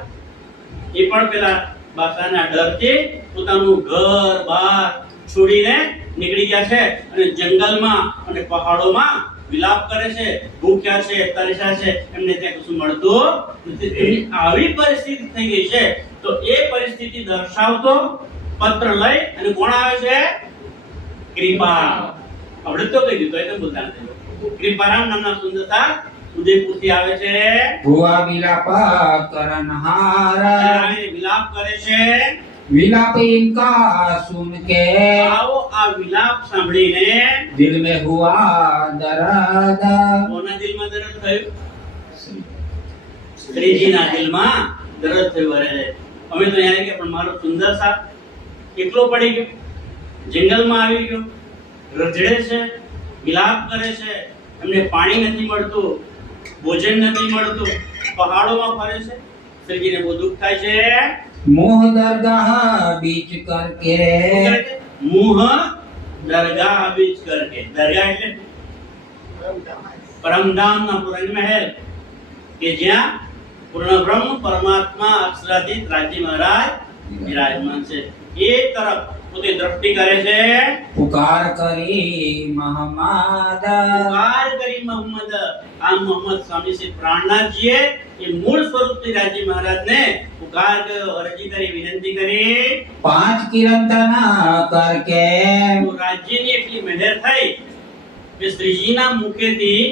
એ પણ પેલા બાદશાહના ડરથી પોતાનું ઘર બાર છોડીને નીકળી ગયા છે અને જંગલમાં અને પહાડોમાં વિલાપ કરે છે. ભૂખ્યા છે, તરસ્યા છે, એમને ત્યાં કશું મળતું નથી. એમની આવી પરિસ્થિતિ થઈ ગઈ છે. તો એ પરિસ્થિતિ દર્શાવતો પત્ર લઈ અને કોણ આવે છે? કૃપા. આપણે તો કહી દીધું, એટલે બોલતા નથી. કૃપારામ નામના સુંદર સાથ ઉદયપુરથી આવે છે. हुआ विलाप करनहार આવીને વિલાપ કરે છે. विलाप इनका सुन के આવો આ વિલાપ સાંભળીને दिल में हुआ दर्द કોના દિલમાં દર્દ થયું? શ્રીજીના દિલમાં દર્દ થયું. અરે અમે તો અહીંયા ગયા, પણ મારો સુંદર સાથ એકલો પડી ગયો, જંગલમાં આવી ગયો, રજડે છે, વિલાપ કરે છે. એમને પાણી નથી મળતું, ભોજન નથી મળતું, પહાડોમાં ફરે છે. શ્રીજીને બહુ દુઃખ થાય છે. मोह दरगाह बीच करके શું કરે છે? મુહ દરગાહ બીચ કરકે. દરગાહ એટલે પરમધામના પુરાણ મહેલ કે જ્યાં પૂર્ણ બ્રહ્મ પરમાત્મા અક્ષરાધીત રાજી મહારાજ વિરાજમાન છે. એ તરફ પોતે દ્રષ્ટિ કરે છે. पुकार करी महमद પુકાર કરી મોહમ્મદ. આ મોહમ્મદ સ્વામી શ્રી પ્રાણનાથજીએ એ મૂળ સ્વરૂપથી રાજી મહારાજને પુકાર કર્યો, અરજી કરી, વિનંતી કરી. 5 किरंतना करके તો રાજ્યની એટલી મહેર થઈ કે શ્રીજીના મુખેથી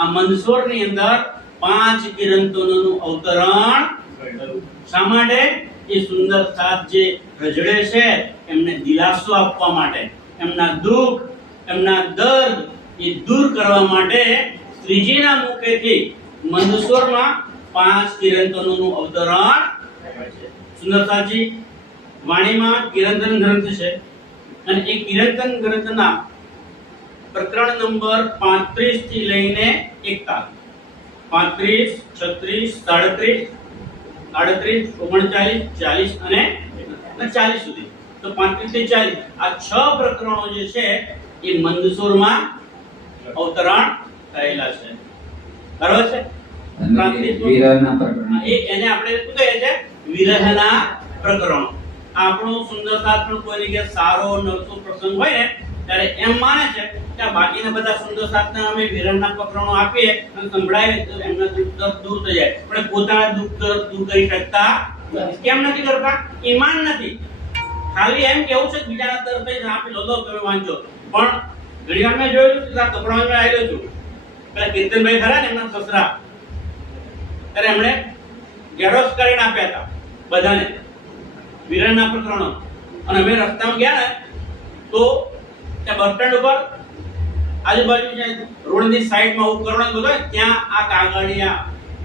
આ મંદસોરની અંદર 5 કિરંતનોનું અવતરણ થયું. શા માટે? એ સુંદર સાથ જે રજડે છે એમને દિલાસો આપવા માટે, એમના દુઃખ, એમના દર્દ એ દૂર કરવા માટે શ્રીજીના મુખેથી મંદસોરમાં 5 કિરંતનોનું અવતરણ થયું છે. સુંદર સાથજી વાણીમાં કિરંતન ગ્રંથ છે અને એ કિરંતન ગ્રંથના પ્રકરણ નંબર 35 થી લઈને 41, 35, 36, 37, 38, 39, 40 અને 40 સુધી. તો 35 થી 40 આ 6 પ્રકરણો જે છે એ મંદસોરમાં અવતરણ થયેલા છે. બરાબર છે? વીરના પ્રકરણ એને આપણે શું કહીએ છીએ? વિરહના પ્રકરણો. આપણો સુંદર સાથ પણ કોઈની કે સારો નવસો પ્રસંગ હોય ને ત્યારે એમ માને છે કે આ બાકીના બધા સુંદર સાથને અમે વિરહના પ્રકરણો આપીએ અને સંભળાવીએ તો એમના દુઃખ દર્દ દૂર થઈ જાય. પણ પોતાના દુઃખ દર્દ દૂર કરી શકતા નથી. કેમ નથી કરતા? ઈમાન નથી. ખાલી એમ કેવું છે કે બીજાના દર્દ થઈ આપી લો તમે વાંચો. પણ ઘણીવાર મેં જોયું કે આ કપડામાં મેં આવ્યો છું, પેલા કીર્તનભાઈ ખરા ને એમના સસરા, ત્યારે એમણે ઝેરોક્ષ કરીને આપ્યા હતા બધાને વિરહના પ્રકરણો. અને અમે રસ્તામાં ગયા ને તો ત્યાં બસ સ્ટેન્ડ ઉપર આજુબાજુ જે રોડની સાઈડમાં ઉપકરણો બધો ત્યાં આ કાગળિયા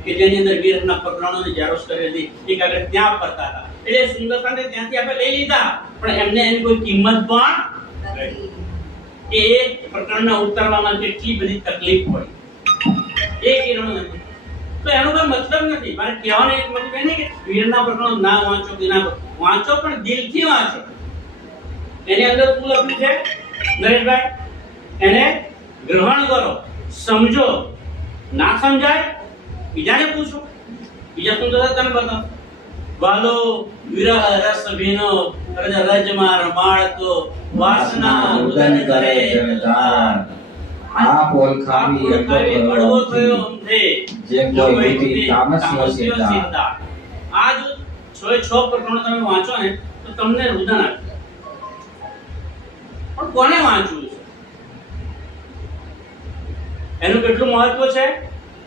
કે જેની અંદર વિરહના પ્રકરણોની ઝેરોક્ષ કરી હતી એ કાગળ ત્યાં ફરતા હતા. એટલે સુંદર સાથે ત્યાંથી આપણે લઈ લીધા, પણ એમને એની કોઈ કિંમત પણ કે એ પ્રકરણના ઉતારવામાં કેટલી બધી તકલીફ પડી એ કિરણો નથી. તો એનો કોઈ મતલબ નથી. મારે કહેવાનો એક મતલબ એ નહીં કે વિરહના પ્રકરણો ના વાંચો કે ના વાંચો, પણ દિલથી વાંચો. એની અંદર શું લખ્યું છે નરેશભાઈ? એને ગ્રહણ કરો, સમજો. ના સમજાય બીજાને પૂછો, બીજા સુંદર તમે બતાવો. વાલો વિરહ રસ ભીનો રજમાં રમાડતો વાસના ઉદન કરે જળધાર. આ પોલ ખાવી અડવો થયો અમથે જે કોઈ વિધિ તામસ્ય સિદ્ધા. આ જો 6 પ્રકરણો તમે વાંચો ને તો તમને રુદન આપે. પણ કોને વાંચવું છે એનું કેટલું મહત્વ છે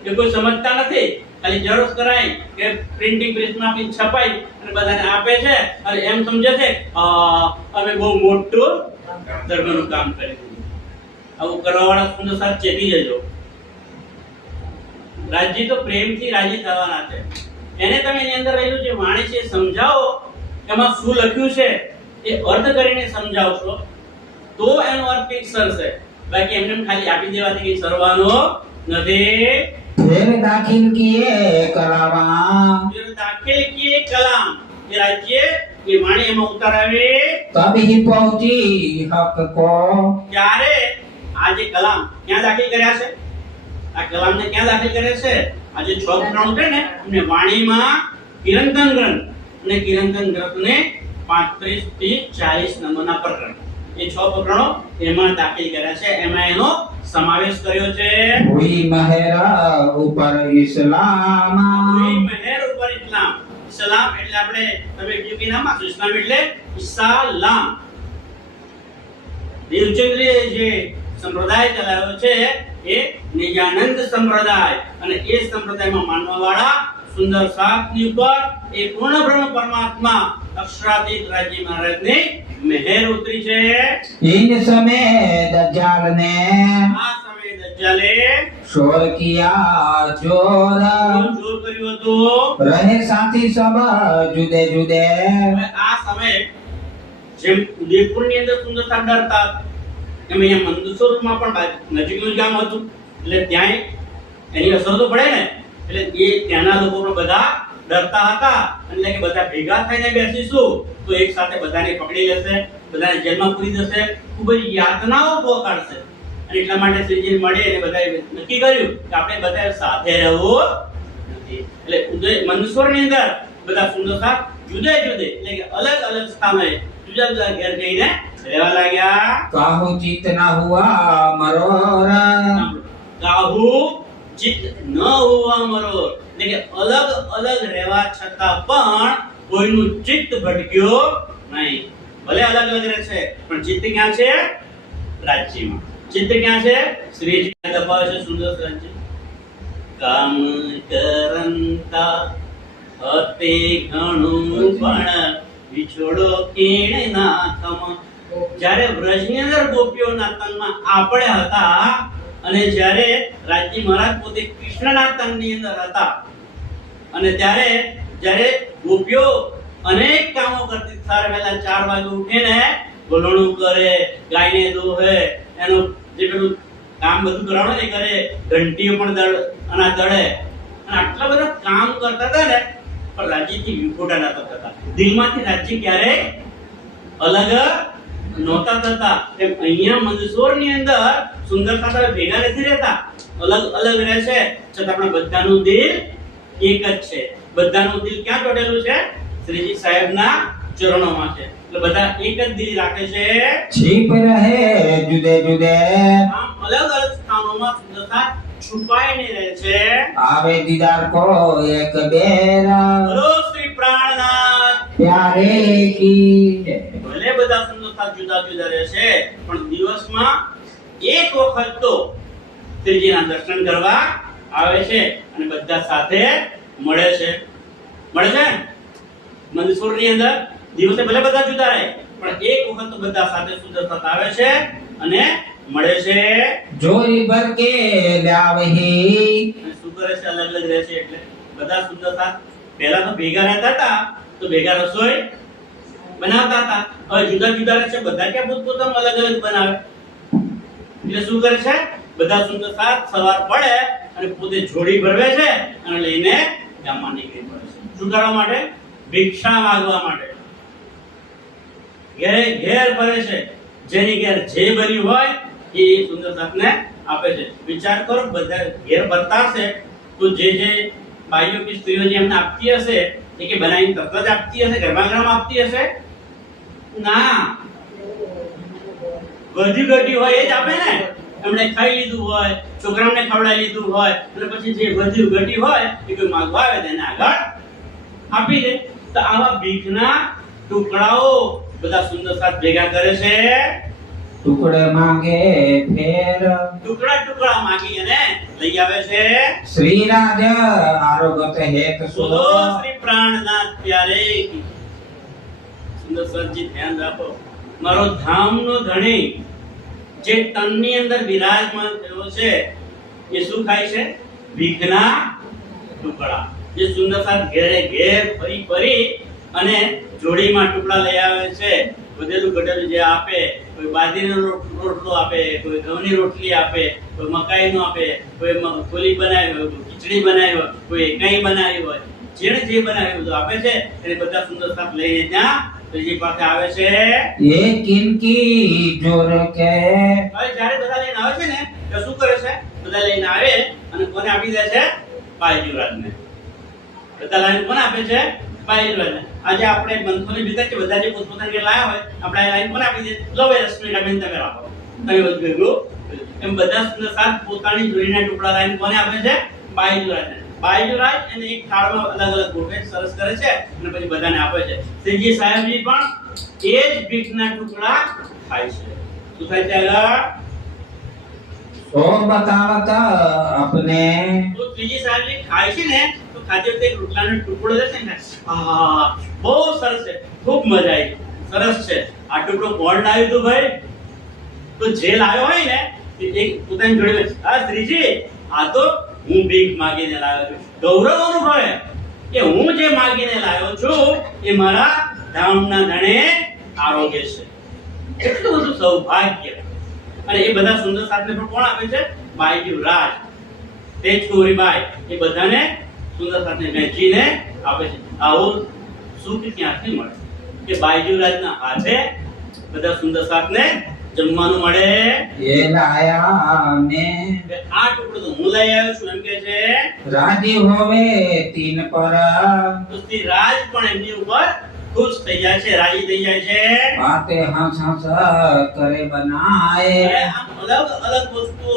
કે કોઈ સમજતા નથી. ખાલી ઝેરોક્ષ કરાય કે પ્રિન્ટિંગ પ્રેસમાં આપી છપાઈ અને બધાને આપે છે અને એમ સમજે છે અમે બહુ મોટું ધર્મનું કામ કરી દીધું. આવું કરવાવાળા સુંદર સાથ ચેતી જજો. રાજી તો પ્રેમથી રાજી થવાના છે. એને તમે એની અંદર રહેલું જે વાણી છે સમજાવો, એમાં શું લખ્યું છે એ અર્થ કરીને સમજાવશો તો એનો અર્થ કંઈક સરશે. બાકી એમને ખાલી આપી દેવાથી કંઈ સરવાનો નથી. ફેર દાખિલ કિએ કલાવા फिर दाखिल किए कलाम ये राज्य ये वाणी एમાં ઉતારાવે તબહી પહોંચી હક કો. ત્યારે આ જે કલામ ક્યાં દાખલ કર્યા છે? આ કલામને ક્યાં દાખલ કર્યા છે? આ જે 6 પ્રકરણો છે ને એમને વાણીમાં કિરંતન ગ્રંથ અને કિરંતન ગ્રંથને 35 થી 40 નંબરના પ્રકરણ એ 6 પ્રકરણો એમાં દાખલ કર્યા છે. એમાં એનો સમાવેશ કર્યો છે. હુઈ મહેરા ઉપર ઇસ્લામ. કોઈ મહેર ઉપર ઇસ્લામ. ઇસ્લામ એટલે આપણે તમે કીધું કે નામ આપો. ઇસ્લામ એટલે ઇસ્લામ. દેવચંદ્રીય જે સંપ્રદાય ચલાવ્યો છે એ નિજાનંદ સંપ્રદાય અને એ સંપ્રદાયમાં માનવાવાળા સુંદર સાતની ઉપર એ પૂર્ણ બ્રહ્મ પરમાત્મા અક્ષરાતીત રાજ્ય મહારાજની મહેર ઉતરી છે. इन समय दज्जाल ने આ સમયે દજ્જાલે शोर किया जोर. જોર કર્યું હતું. रहे साथी सब जुदे जुदे. હવે આ સમયે જેમ ઉદયપુરની અંદર સુંદરતા ડરતા એમ અહીંયા મંદસોરમાં પણ નજીકનું જ ગામ હતું એટલે ત્યાં એની અસર તો પડે ને એટલે એ ત્યાંના લોકો પણ બધા ડરતા હતા. એટલે કે બધા ભેગા થઈને બેસીશું તો એક સાથે બધાને પકડી લેશે, બધાને જેલમાં પૂરી દેશે, ખૂબ જ યાતનાઓ પહોંચાડશે. અને એટલા માટે શ્રીજી મળે અને બધાએ નક્કી કર્યું કે આપણે બધા સાથે રહેવું નથી. એટલે ઉદય મંદસોરની અંદર બધા સુંદર સાથ જુદે જુદે એટલે કે અલગ અલગ સ્થાને જુદા જુદા ઘેર જઈને રહેવા લાગ્યા. काहू जीत ना हुआ मरोर. કાહુ ચિત્ત ન હોવા મરો એટલે કે અલગ અલગ રહેવા છતાં પણ કોઈનું ચિત્ત ભટક્યો નહીં. ભલે અલગ અલગ રહે છે પણ ચિત્ત ક્યાં છે? રાજ્યમાં. ચિત્ત ક્યાં છે? શ્રીજી દબાવે છે સુંદર રાજ્ય. કામ કરંતા અતે ઘણું પણ વિછોડો કીણ નાથમ. જ્યારે વ્રજની અંદર ગોપીઓના તનમાં આપણે હતા અને જ્યારે રાજજી મહારાજ પોતે કૃષ્ણના તનની અંદર હતા અને ત્યારે જ્યારે ગોપીઓ અનેક કામો કરતી, સવારે વહેલા 4 વાગે ઉઠીને ગોલણું કરે, ગાયને દોહે, એનું જે પેલું કામ બધું કરવાનું ને કરે, ઘંટીઓ પણ દળે અને આટલા બધા કામ કરતા હતા ને પણ રાજ્યથી વિખોટા નતા થતા. દિલમાંથી રાજ્ય ક્યારેય અલગ નહોતા થતા. એમ અહીંયા મંદસોરની અંદર સુંદરતા તો ભેગા નથી રહેતા, અલગ અલગ રહે છે છતાં પણ બધાનું દિલ એક જ છે. બધાનું દિલ ક્યાં જોડેલું છે? શ્રીજી સાહેબના ચરણોમાં છે. એટલે બધા એક જ દિલ રાખે છે. छिप रहे जुदे जुदे. આમ અલગ અલગ સ્થાનોમાં સુંદરતા છુપાઈને રહે છે. आवे दीदार को एक बेर. બોલો શ્રી પ્રાણનાથ. प्यारे की जय. ભલે બધા સુંદરતા જુદા જુદા રહે છે પણ દિવસમાં એક વખત તો શ્રીજીના દર્શન કરવા આવે છે અને બધા સાથે મળે છે. મળે છે મંદસોરની અંદર દિવસે ભલે બધા જુદા રહે પણ એક વખત તો બધા સાથે સુંદરતા આવે છે અને મળે છે. जोरी भर के लावही. અને શું કરે છે? અલગ અલગ રહે છે. એટલે બધા સુંદરતા પહેલા તો ભેગા રહેતા હતા તો ભેગા રસોઈ બનાવતા હતા. હવે જુદા જુદા રહે છે, બધા ક્યાં પોતપોતાનું અલગ અલગ બનાવે. એટલે શું કરે છે? બધા સુંદર સાથ સવાર પડે અને પોતે જોડી ભરવે છે અને લઈને ગામમાં નીકળી પડે છે. શું કરવા માટે? ભિક્ષા માંગવા માટે. ઘેર ઘેર ભરે છે, જેની ઘેર જે ભર્યું હોય એ સુંદર સાથને આપે છે. વિચાર કરો, બધા ઘેર ભરતા છે તો જે બાઈઓ કે સ્ત્રીઓ જે એમને આપતી હશે એ કે બનાવીને તરત જ આપતી હશે, ગરમા ગરમ આપતી હશે? ના, વધી ઘટી હોય એ જ આપે ને. એમણે ખાઈ લીધું હોય, છોકરાઓને ખવડાવી લીધું હોય અને પછી જે વધ્યું ઘટી હોય એ કોઈ માંગવા આવે તેને આગળ આપી દે. તો આવા ભીખના ટુકડાઓ બધા સુંદર સાથ ભેગા કરે છે. ટુકડે માંગે ફેર ટુકડા ટુકડા માંગી અને લઈ આવે છે. શ્રીરાજ આરોગત હેત બોલો સુલો શ્રી પ્રાણનાથ પ્યારે કી. સુંદર સાથજી ધ્યાન રાખો, મારો ધામનો ધણી જે તનની અંદર બિરાજમાન થયો છે એ શું ખાય છે? ભીખના ટુકડા. જે સુંદર સાથ ઘેરે ઘેર ફરી ફરી અને જોડીમાં ટુકડા લઈ આવે છે. વધેલું ઘટેલું જે આપે, કોઈ બાજરીનો રોટલો આપે, કોઈ ઘઉંની રોટલી આપે, કોઈ મકાઈનો આપે, કોઈ ફોલી બનાવી હોય, કોઈ ખીચડી બનાવી હોય, કોઈ કંઈ બનાવી હોય, જેણે જે બનાવ્યું બધું આપે છે. એને બધા સુંદર સાથ લઈને ત્યાં ત્રીજી પાસે આવે છે. એ કિનકી જોર કે હવે જ્યારે બધા લઈને આવે છે ને તો શું કરે છે? બધા લઈને આવે અને કોને આપી દે છે? બાયજીરાજને. બધા લાઈન કોને આપે છે? બાયજીરાજને. આજે આપણે બંધોની ભીતર કે બધા જે પોતપોતાની કે લાયા હોય આપણે આ લાઈન કોને આપી દે? લો ભાઈ રશ્મિકા બેન તમે રાખો, તમે બધું ભેગું. એમ બધા સુંદર સાથ પોતાની જોડીના ટુકડા લાઈન કોને આપે છે? બાયજીરાજને. બાયજીરાજ એને એક થાળમાં અલગ અલગ ગોઠવે સરસ કરે છે અને પછી બધાને આપે છે. શ્રીજી સાહેબજી પણ એ જ ભીખના ટુકડા ખાય છે. શું થાય છે આગળ? સો બતાવત अपने તો ત્રીજી સાહેબજી ખાય છે ને તો ખાતી વખતે એક રોટલાનો ટુકડો લેશે ને, આહા બહુ સરસ છે, ખૂબ મજા આવી, સરસ છે. આ ટુકડો કોણ લાવ્યું તું ભાઈ? તો જે લાવ્યો હોય ને તે એક પોતાની જોડે આ શ્રીજી આ તો હું ભીખ માંગીને લાવ્યો છું. ગૌરવ અનુભવે કે હું જે માંગીને લાવ્યો છું એ મારા ધામના ધણે આરોગ્ય છે. એટલું બધું સૌભાગ્ય. અને એ બધા સુંદર સાથને પણ કોણ આપે છે? બાયજીરાજ, તેજકુરીબાઈ એ બધાને સુંદર સાથને વહેંચીને આપે છે. આવું સુખ ક્યાંથી મળે કે બાયજીરાજના હાથે બધા સુંદર સાથને જમવાનું મળે? એ લાયા ને આ ટુકડો તો હું લઈ આવ્યો છું એમ કે છે. રાજી હોવે તીન પર તો શ્રી રાજ પણ એમની ઉપર ખુશ થઈ જાય છે, રાજી થઈ જાય છે. બાતે હંસ હંસ કરે અને બનાએ આમ અલગ અલગ વસ્તુ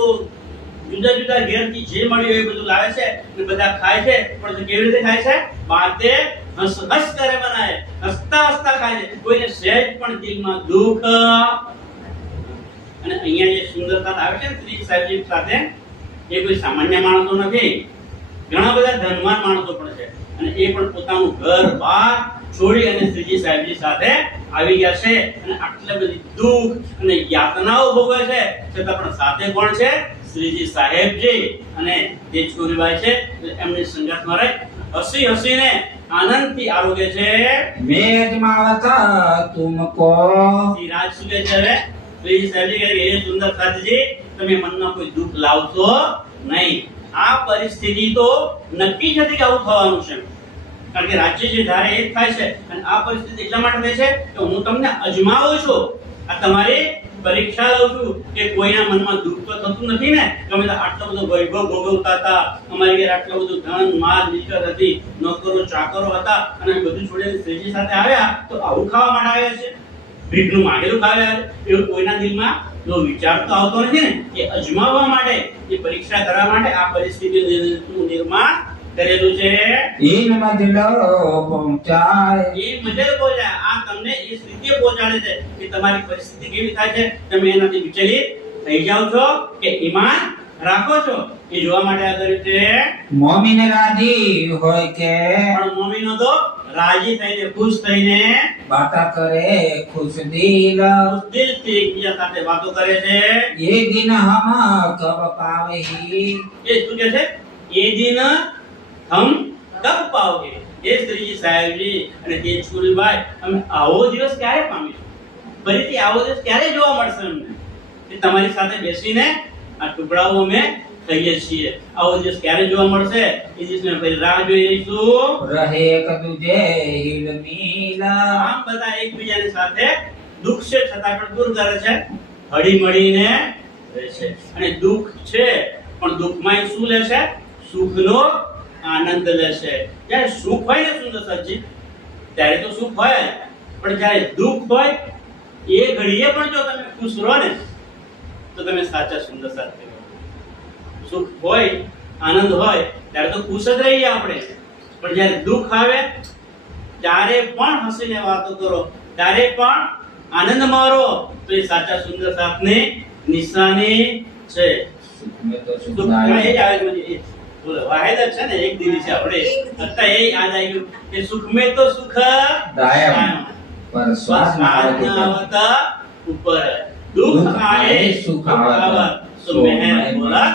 જુદા જુદા ઘેરથી જે મળ્યું એ બધું લાવે છે અને બધા ખાય છે. પણ તો કેવી રીતે ખાય છે? બાતે હંસ હંસ કરે બનાએ, હસતા હસતા ખાય છે. કોઈને સહેજ પણ દિલમાં દુઃખ. અને અહીંયા જે સુંદરતા આવે છે ને શ્રી સાહેબજી સાથે એ કોઈ સામાન્ય માણસો નથી, ઘણા બધા ધનવાન માણસો પણ છે. અને એ પણ પોતાનું ઘર બાર છોડી અને શ્રીજી સાહેબજી સાથે આવી ગયા છે. અને આટલી બધી દુઃખ અને યાતનાઓ ભોગવે છે છતાં પણ સાથે કોણ છે? શ્રીજી સાહેબજી અને જે છોરીબાઈ છે એમની સંગાથમાં રહી હસી હસીને આનંદથી આરોગ્ય છે. મેજમાવત તુમકો શ્રી રાજ શું કહે છે હવે? શ્રીજી સાહેબજી કહે કે હે સુંદર સાથજી તમે મનમાં કોઈ દુઃખ લાવશો નહીં. આ પરિસ્થિતિ તો નક્કી જ હતી કે આવું થવાનું છે, કારણ કે રાજ્ય જે ધારે એ જ થાય છે. અને આ પરિસ્થિતિ એટલા માટે થાય છે કે હું તમને અજમાવું છું, આ તમારી પરીક્ષા લઉં છું કે કોઈના મનમાં દુઃખ તો થતું નથી ને. તમે તો આટલો બધો વૈભવ ભોગવતા હતા, અમારી ઘરે આટલું બધું ધન માલ મિલકત હતી, નોકરો ચાકરો હતા અને બધું છોડીને શ્રીજી સાથે આવ્યા તો આવું ખાવા માટે આવ્યા છે? ભીખનું માંગેલું ખાવ્યા છે? એવું કોઈના દિલમાં જો વિચાર તો આવતો નથી ને કે અજમાવવા માટે, એ પરીક્ષા કરવા માટે આ પરિસ્થિતિનું નિર્માણ કરેલું છે. ઈન મજલો પહોંચાય એ મજલ પહોંચાય, આ તમને એ સ્થિતિએ પહોંચાડે છે કે તમારી પરિસ્થિતિ કેવી થાય છે, તમે એનાથી વિચલિત થઈ જાવ છો કે ઈમાન રાખો છો, એ જોવા માટે આ કર્યું છે. મોમીન રાજી હોય કે પણ મોમીનો તો રાજી થઈને ખુશ થઈને બાતા કરે ખુશ દિલ દિલથી એકબીજા સાથે વાતો કરે છે. ये दिन हम कब पावेही એ શું કહે છે? એ દિન હમ કબ પાઓગે? એ શ્રીજી સાહેબજી અને તેજકુરીબાઈ અમે આવો દિવસ ક્યારે પામીશું? ફરીથી આવો દિવસ ક્યારે જોવા મળશે અમને કે તમારી સાથે બેસીને આ ટુકડાઓ અમે ખાઈએ છીએ? આવો દિવસ ક્યારે જોવા મળશે? એ દિવસને ફરી રાહ જોઈ રહીશું. रहे एक दूजे हिल मिला આમ બધા એકબીજાની સાથે દુઃખ છે છતાં પણ દૂર કરે છે, હળી મળીને રહે છે. અને દુઃખ છે પણ દુઃખમાં શું લે છે? સુખનો આનંદ લેશે. જ્યારે સુખ હોય ને સુંદર સાજી, ત્યારે તો સુખ હોય જ. પણ જ્યારે દુઃખ હોય એ ઘડીએ પણ જો તમે ખુશ રહો ને તો તમે સાચા સુંદર સાથ કહેવાય. સુખ હોય, આનંદ હોય ત્યારે તો ખુશ જ રહીએ આપણે. પણ જ્યારે દુઃખ આવે ત્યારે પણ હસીને વાતો કરો, ત્યારે પણ આનંદમાં રહો, તો એ સાચા સુંદર સાથની નિશાની છે. સુખ में तो દુઃખ सुखदायक એ જ આવે છે, એ બોલો વાહિદ જ છે ને, એક દિલી છે આપણે. અત્યારે એ યાદ આવી ગયું કે સુખ મેં તો સુખ दायक पर स्वाद न आवे तो આવતા ઉપર દુઃખ આए સુખ આવત તો મહેર બોલા.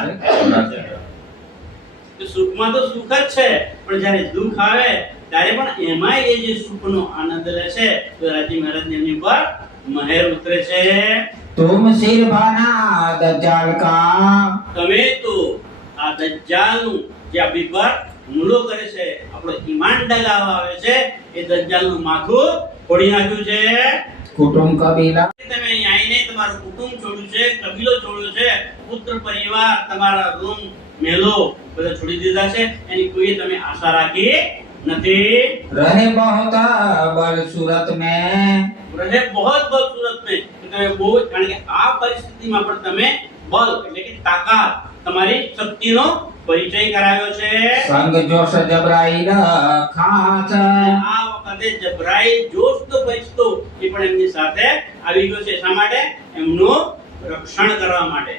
તો સુખમાં તો સુખ જ છે, પણ જ્યારે દુઃખ આવે ત્યારે પણ એમાંય એ જે સુખનો આનંદ લે છે તો રાજી મહારાજની એમની પર મહેર ઉતરે છે. तुम सिर बना दज्जाल का તમે તો આ દજ્જાલનું જે આપણી પર હુમલો કરે છે, આપણો ઈમાન ડગાવવા આવે છે, એ દજ્જાલનું માથું ફોડી નાખ્યું છે. कुटुंब कबीला તમે અહીં આવીને તમારું કુટુંબ છોડ્યું છે, કબીલો છોડ્યો છે, પુત્ર પરિવાર, તમારા રૂમ મહેલો બધા છોડી દીધા છે, એની કોઈ તમે આશા રાખી નથી. रहे बहुत बल सूरत में રહે बहुत बहुत सूरत में, કે તમે બહુ, કારણ કે આ પરિસ્થિતિમાં પણ તમે બલ એટલે કે તાકાત, તમારી શક્તિનો પરિચય કરાવ્યો છે. संग जोश जबराइल खास આ વખતે જબરાઈલ જોશતો પરિશ્તો એ પણ એમની સાથે આવી ગયો છે. શા માટે? એમનું રક્ષણ કરવા માટે.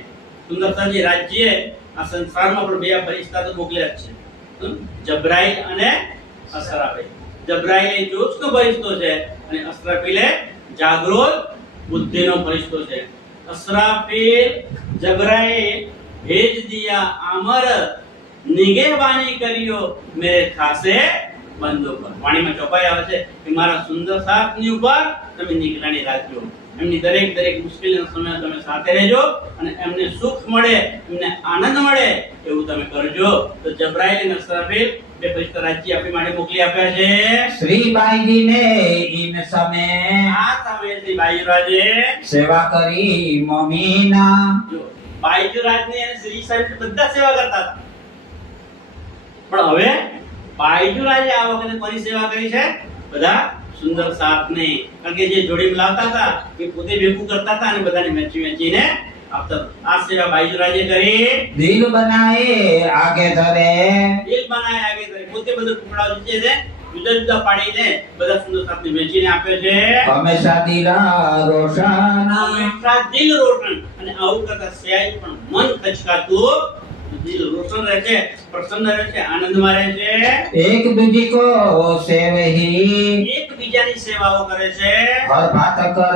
સુંદરતાજી રાજ્યએ આ સંસારમાં પણ બે ફરિશ્તા તો મોકલ્યા જ છે, જબરાઈલ અને અસરાફીલ. જબરાઈલ એ જોશનો ફરિશ્તો છે અને અસરાફીલ એ જાગૃત બુદ્ધિનો ફરિશ્તો છે. અસરાફીલ જબરાઈલ भेज दिया अमर निगहबानी करियो मेरे खासे बंदो पर. વાણીમાં ચોપાઈ આવે છે કે મારા સુંદર સાથની ઉપર તમે નિગરાની રાખજો, એમની દરેક દરેક મુશ્કેલીના સમયે તમે સાથે રહેજો અને એમને સુખ મળે, એમને આનંદ મળે એવું તમે કરજો. તો જબરાઈલ અને અસરાફીલ બે ફરિશ્તા રાજ્ય આપણી માટે મોકલી આપ્યા છે. श्री बाई जी ने इन समय આ સમયથી બાયુરાજે सेवा करी मोमीना જો બાયજુરાજની અને શ્રી સાહેબ બધા સેવા કરતા હતા, પણ હવે બાયજુરાજે આ વખતે કોની સેવા કરી છે? બધા સુંદર સાથને. કારણ કે જે જોડી લાવતા હતા એ પોતે ભેગું કરતા હતા અને બધાને વેચી વેચીને આપતા હતા. આ સેવા બાયજુરાજે કરી. दिल बनाए आगे धरे દિલ બનાય આગે કરે, પોતે બધા ટુકડાઓ જે છે જુદા જુદા પાડીને બધા સુંદર સાથને વેચીને આપે છે. हमेशा दिला रोशन હંમેશા દિલ રોશન, અને આવું કરતા સિવાય પણ મન ખચકાતું, દિલ રોશન રહે છે, પ્રસન્ન રહે છે, આનંદમાં રહે છે. एक दूजी को सेव ही એકબીજાની સેવાઓ કરે છે. हर बात कर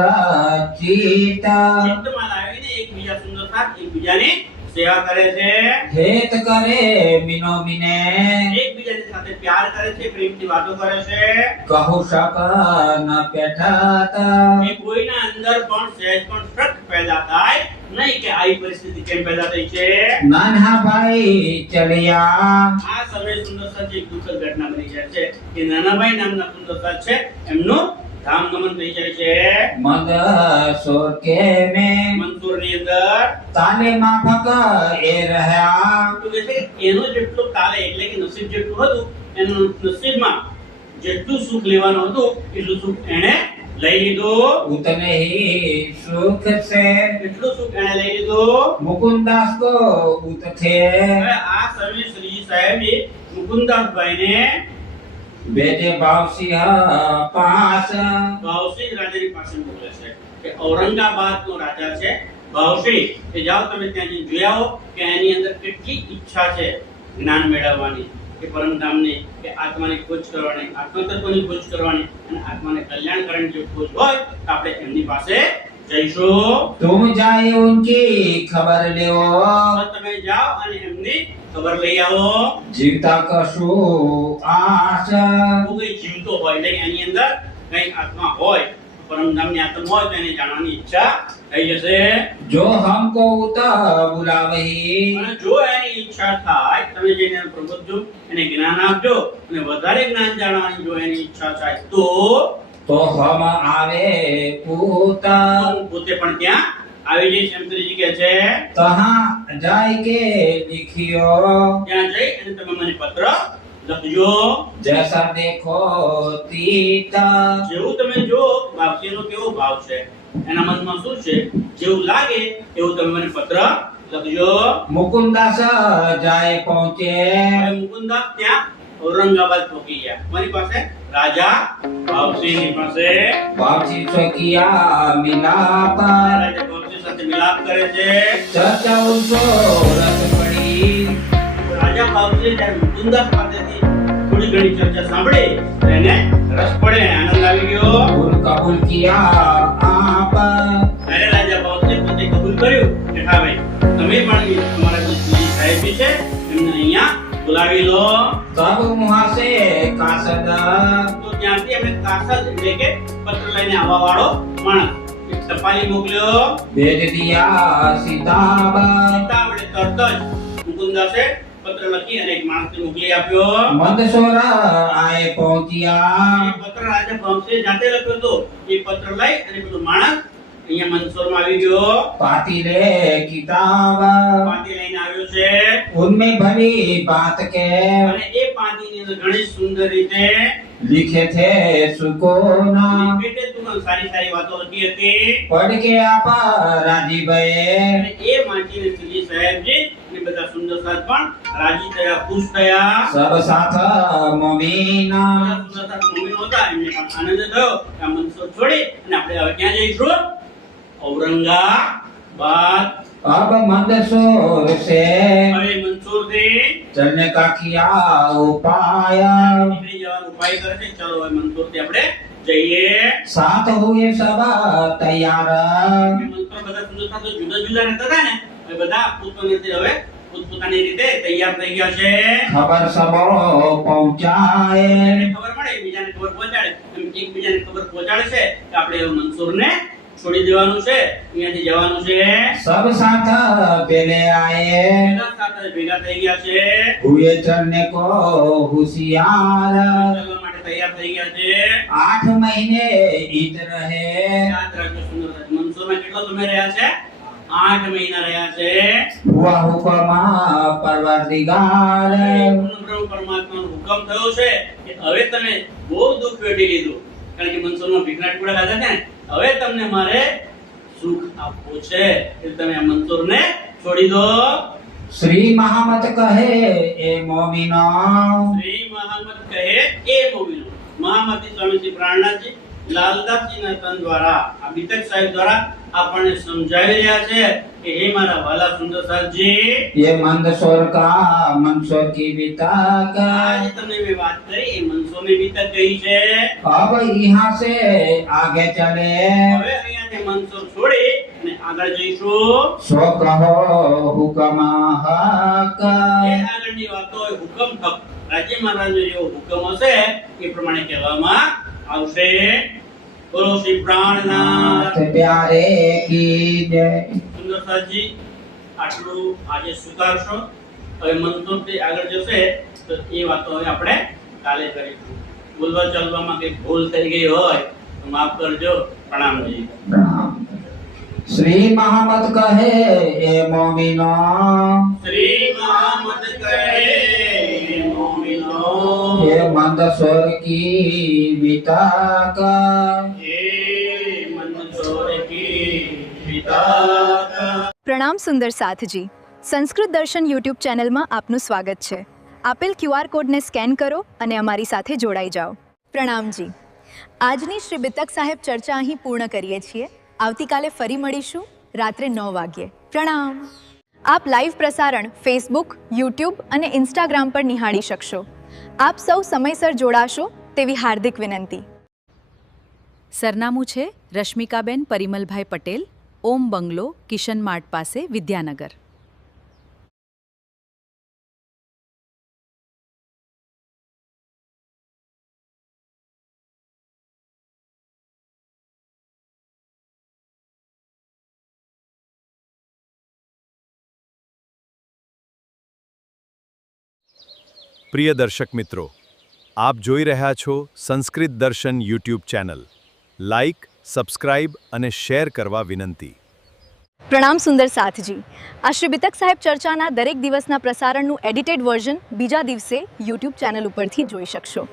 चीता ચિત્તમાં લાવીને એકબીજા સુંદર સાથ એકબીજાની સેવા કરે છે. हेत करे मिनो मिने એકબીજાની સાથે પ્યાર કરે છે, પ્રેમથી વાતો કરે છે. कहू शक न पेठात એ કોઈના અંદર પણ સહેજ પણ શક પેદા થાય નહીં કે આવી પરિસ્થિતિ કેમ પેદા થઈ છે. नाना भाई चलिया આ સમયે સુંદર સાથ એક દુઃખદ ઘટના બની જાય છે કે નાનાભાઈ નામના સુંદર સાથ છે, એમનું ધામ ગમન થઈ જાય છે. मद सोर के में મંસૂરની અંદર ताले माफक ए रहा તો કહે છે કે એનો જેટલો તાલે એટલે કે નસીબ જેટલું હતું, એનું નસીબમાં જેટલું સુખ લેવાનું હતું એટલું સુખ એણે લઈ લીધું. उतने ही सुख से એટલું સુખ એણે લઈ લીધું. मुकुंदास को उत थे હવે આ સમયે શ્રી સાહેબે મુકુંદાસભાઈને बेटे बावसिंह पास ભાવસિંહ રાજાની પાસે મોકલે છે કે ઔરંગાબાદનો રાજા છે ભાવસિંહ, કે જાઓ તમે ત્યાં જઈને જોઈ આવો કે એની અંદર કેટલી ઈચ્છા છે જ્ઞાન મેળવવાની, કે પરમધામની, કે આત્માની ખોજ કરવાની, આત્મતત્વની ખોજ કરવાની અને આત્માને કલ્યાણ કરવાની જે ખોજ હોય તો આપણે એમની પાસે જઈશું. तुम जाए उनकी खबर लो તો તમે જાઓ અને એમની ખબર લઈ આવો. जीवता कशु आस કોઈ જીવતો હોય એટલે કે એની અંદર કઈ આત્મા હોય, પરમધામની આત્મા હોય તો એને જાણવાની ઈચ્છા થઈ જશે. जो हमको उतर बुलावही અને જો એની ઈચ્છા થાય તમે જઈને એને પ્રબોધજો, એને જ્ઞાન આપજો અને વધારે જ્ઞાન જાણવાની જો એની ઈચ્છા થાય तो हम आवे पूता હું પોતે પણ ત્યાં આવી જઈશ એમ શ્રીજી કહે છે. तहाँ જાય કે लिखियो ત્યાં જઈ અને તમે મને પત્ર લખજો. जैसा देखो तीता જેવું તમે જો વાક્યનો કેવો ભાવ છે, એના મનમાં શું છે, જેવું લાગે એવું તમે મને પત્ર લખજો. मुकुंदास जाए पहुंचे હવે મુકુંદાસ ત્યાં ઔરંગાબાદ પહોંચી ગયા. મારી પાસે રાજા ભાવસિંહની પાસે वापसी सो किया मिलाप રાજા ભાવસિંહ સાથે મિલાપ કરે છે. चर्चा उनको रस पड़ी રાજા ભાવસિંહ જ્યારે મુકુંદાસ પાસેથી થોડી ઘણી ચર્ચા સાંભળે તો એને રસ પડે, આનંદ આવી ગયો. उन कबूल किया आप ત્યારે રાજા ભાવસિંહ પોતે કબૂલ કર્યું કે હા ભાઈ, તમે પણ તમારા જે સાહેબી છે એમને અહીંયા બોલાવી લો. तब वहां से कासद તો ત્યાંથી એમણે કાસદ એટલે કે પત્ર લઈને આવવા વાળો માણસ એક ટપાલી મોકલ્યો. भेज दिया सीताब આપણે તરત જ મુકુંદાસે પત્ર લખી અને એક માણસને મોકલી આપ્યો. मंदसौर आए पहुंचिया એ પત્ર રાજા ભંશે જાતે લખ્યો હતો. એ પત્ર લઈ અને પેલો માણસ અહીંયા મંદસોરમાં આવી ગયો. पाती रे किताब પાટી લઈને આવ્યો છે उनमें भली बात के અને એ પાટીની અંદર ઘણી સુંદર રીતે लिखे थे सुकोना પેટે તું સારી સારી વાતો લખી હતી. पढ़ के आप राजी भये અને એ વાંચીને શ્રીજી સાહેબજી અને બધા સુંદર સાહેબ પણ રાજી થયા, ખુશ થયા. सब साथ मोमीना બધા સુંદર સાહેબ મોમીનો હતા, એમને પણ આનંદ થયો કે આ મંદસોર છોડી અને આપણે હવે ક્યાં જઈશું? ઔરંગાબાદ. अब मंदसौर से હવે મંદસોરથી चलने का किया उपाय નીકળી જવાનો ઉપાય કરે છે. ચલો હવે મંદસોરથી આપણે જઈએ. साथ हुए सब तैयार મંત્રો બધા સુંદર સાહેબ જુદા જુદા રહેતા હતા ને, હવે બધા પોતપોતાની હવે પોતપોતાની રીતે તૈયાર થઈ ગયા છે. खबर सब पहुंचाए એને ખબર પડે, બીજાને ખબર પહોંચાડે, એમ એકબીજાને ખબર પહોંચાડે છે કે આપણે હવે મંસૂરને છોડી દેવાનું છે, અહીંયાથી જવાનું છે. सब साथ पहले आए બધા સાથે ભેગા થઈ ગયા છે, हुए चलने को होशियार ચાલવા માટે તૈયાર થઈ ગયા છે. 8 महीने ईद रहे યાદ રાખજો સુંદર મંસૂરમાં કેટલો સમય રહ્યા છે? 8 મહિના રહ્યા છે. हुआ हुक्म परवरदिगार પૂર્ણ પરમાત્માનો હુકમ થયો છે કે હવે તમે બહુ દુઃખ વેઠી લીધું, કારણ કે મંસૂરમાં ભીખના ટુકડા ખાધા છે ને, હવે તમને મારે સુખ આપવું છે, એટલે તમે આ મંસૂરને છોડી દો. श्री महामत कहे ए मोमिनो શ્રી મહામત કહે એ મોમીનો. મહામતી સ્વામીજી પ્રાણનાથજી લાલદાસજીના તન દ્વારા આ બીતક સાહેબ દ્વારા આપણને સમજાવી રહ્યા છે કે હે મારા વાલા સુંદર સાહેબજી, ये मंदसौर का मंदसौर की बिताक આજે તમને મેં વાત કરી એ મંસૂરની બીતક કહી છે. अब यहाँ से आगे चले હવે અહીંયાથી મંસૂર છોડી અને આગળ જઈશું. सो कहो हुक्म हक એ આગળની વાતો એ હુકમ હક રાજ્ય મહારાજનો જેવો હુકમ હશે એ પ્રમાણે કહેવામાં આવશે. બોલો શ્રી પ્રાણનાથ प्यारे की जय સુંદર સાહેબજી આટલું આજે સ્વીકારશો. હવે મંસૂરથી આગળ જશે તો એ વાતો હવે આપણે કાલે કરીશું. બોલવા ચાલવામાં કઈ ભૂલ થઈ ગઈ હોય તો માફ કરજો. પ્રણામજી. राम श्री महामत कहे ए मोमिनो શ્રી મહામત કહે મોમીનો, ये मंदसौर की बिताक હે મંસૂર કી વિતાક. પ્રણામ સુંદર સાથજી. સંસ્કૃત દર્શન યુટ્યુબ ચેનલમાં આપનું સ્વાગત છે. આપેલ QR કોડને સ્કેન કરો અને અમારી સાથે જોડાઈ જાઓ. પ્રણામજી. આજની શ્રી બિતક સાહેબ ચર્ચા અહીં પૂર્ણ કરીએ છીએ. આવતીકાલે ફરી મળીશું રાત્રે 9 વાગ્યે. પ્રણામ. આપ લાઈવ પ્રસારણ ફેસબુક, યુટ્યુબ અને ઇન્સ્ટાગ્રામ પર નિહાળી શકશો. આપ સૌ સમયસર જોડાશો તેવી હાર્દિક વિનંતી. સરનામું છે રશ્મિકાબેન પરિમલભાઈ પટેલ, ઓમ બંગલો, કિશન માર્ટ પાસે, વિદ્યાનગર. પ્રિય દર્શક મિત્રો, આપ જોઈ રહ્યા છો સંસ્કૃત દર્શન યુટ્યુબ ચેનલ. લાઇક, સબસ્ક્રાઇબ અને શેર કરવા વિનંતી. પ્રણામ સુંદર સાથજી. આ શ્રી બિતક સાહેબ ચર્ચાના દરેક દિવસના પ્રસારણનું એડિટેડ વર્ઝન બીજા દિવસે યુટ્યુબ ચેનલ ઉપરથી જોઈ શકશો.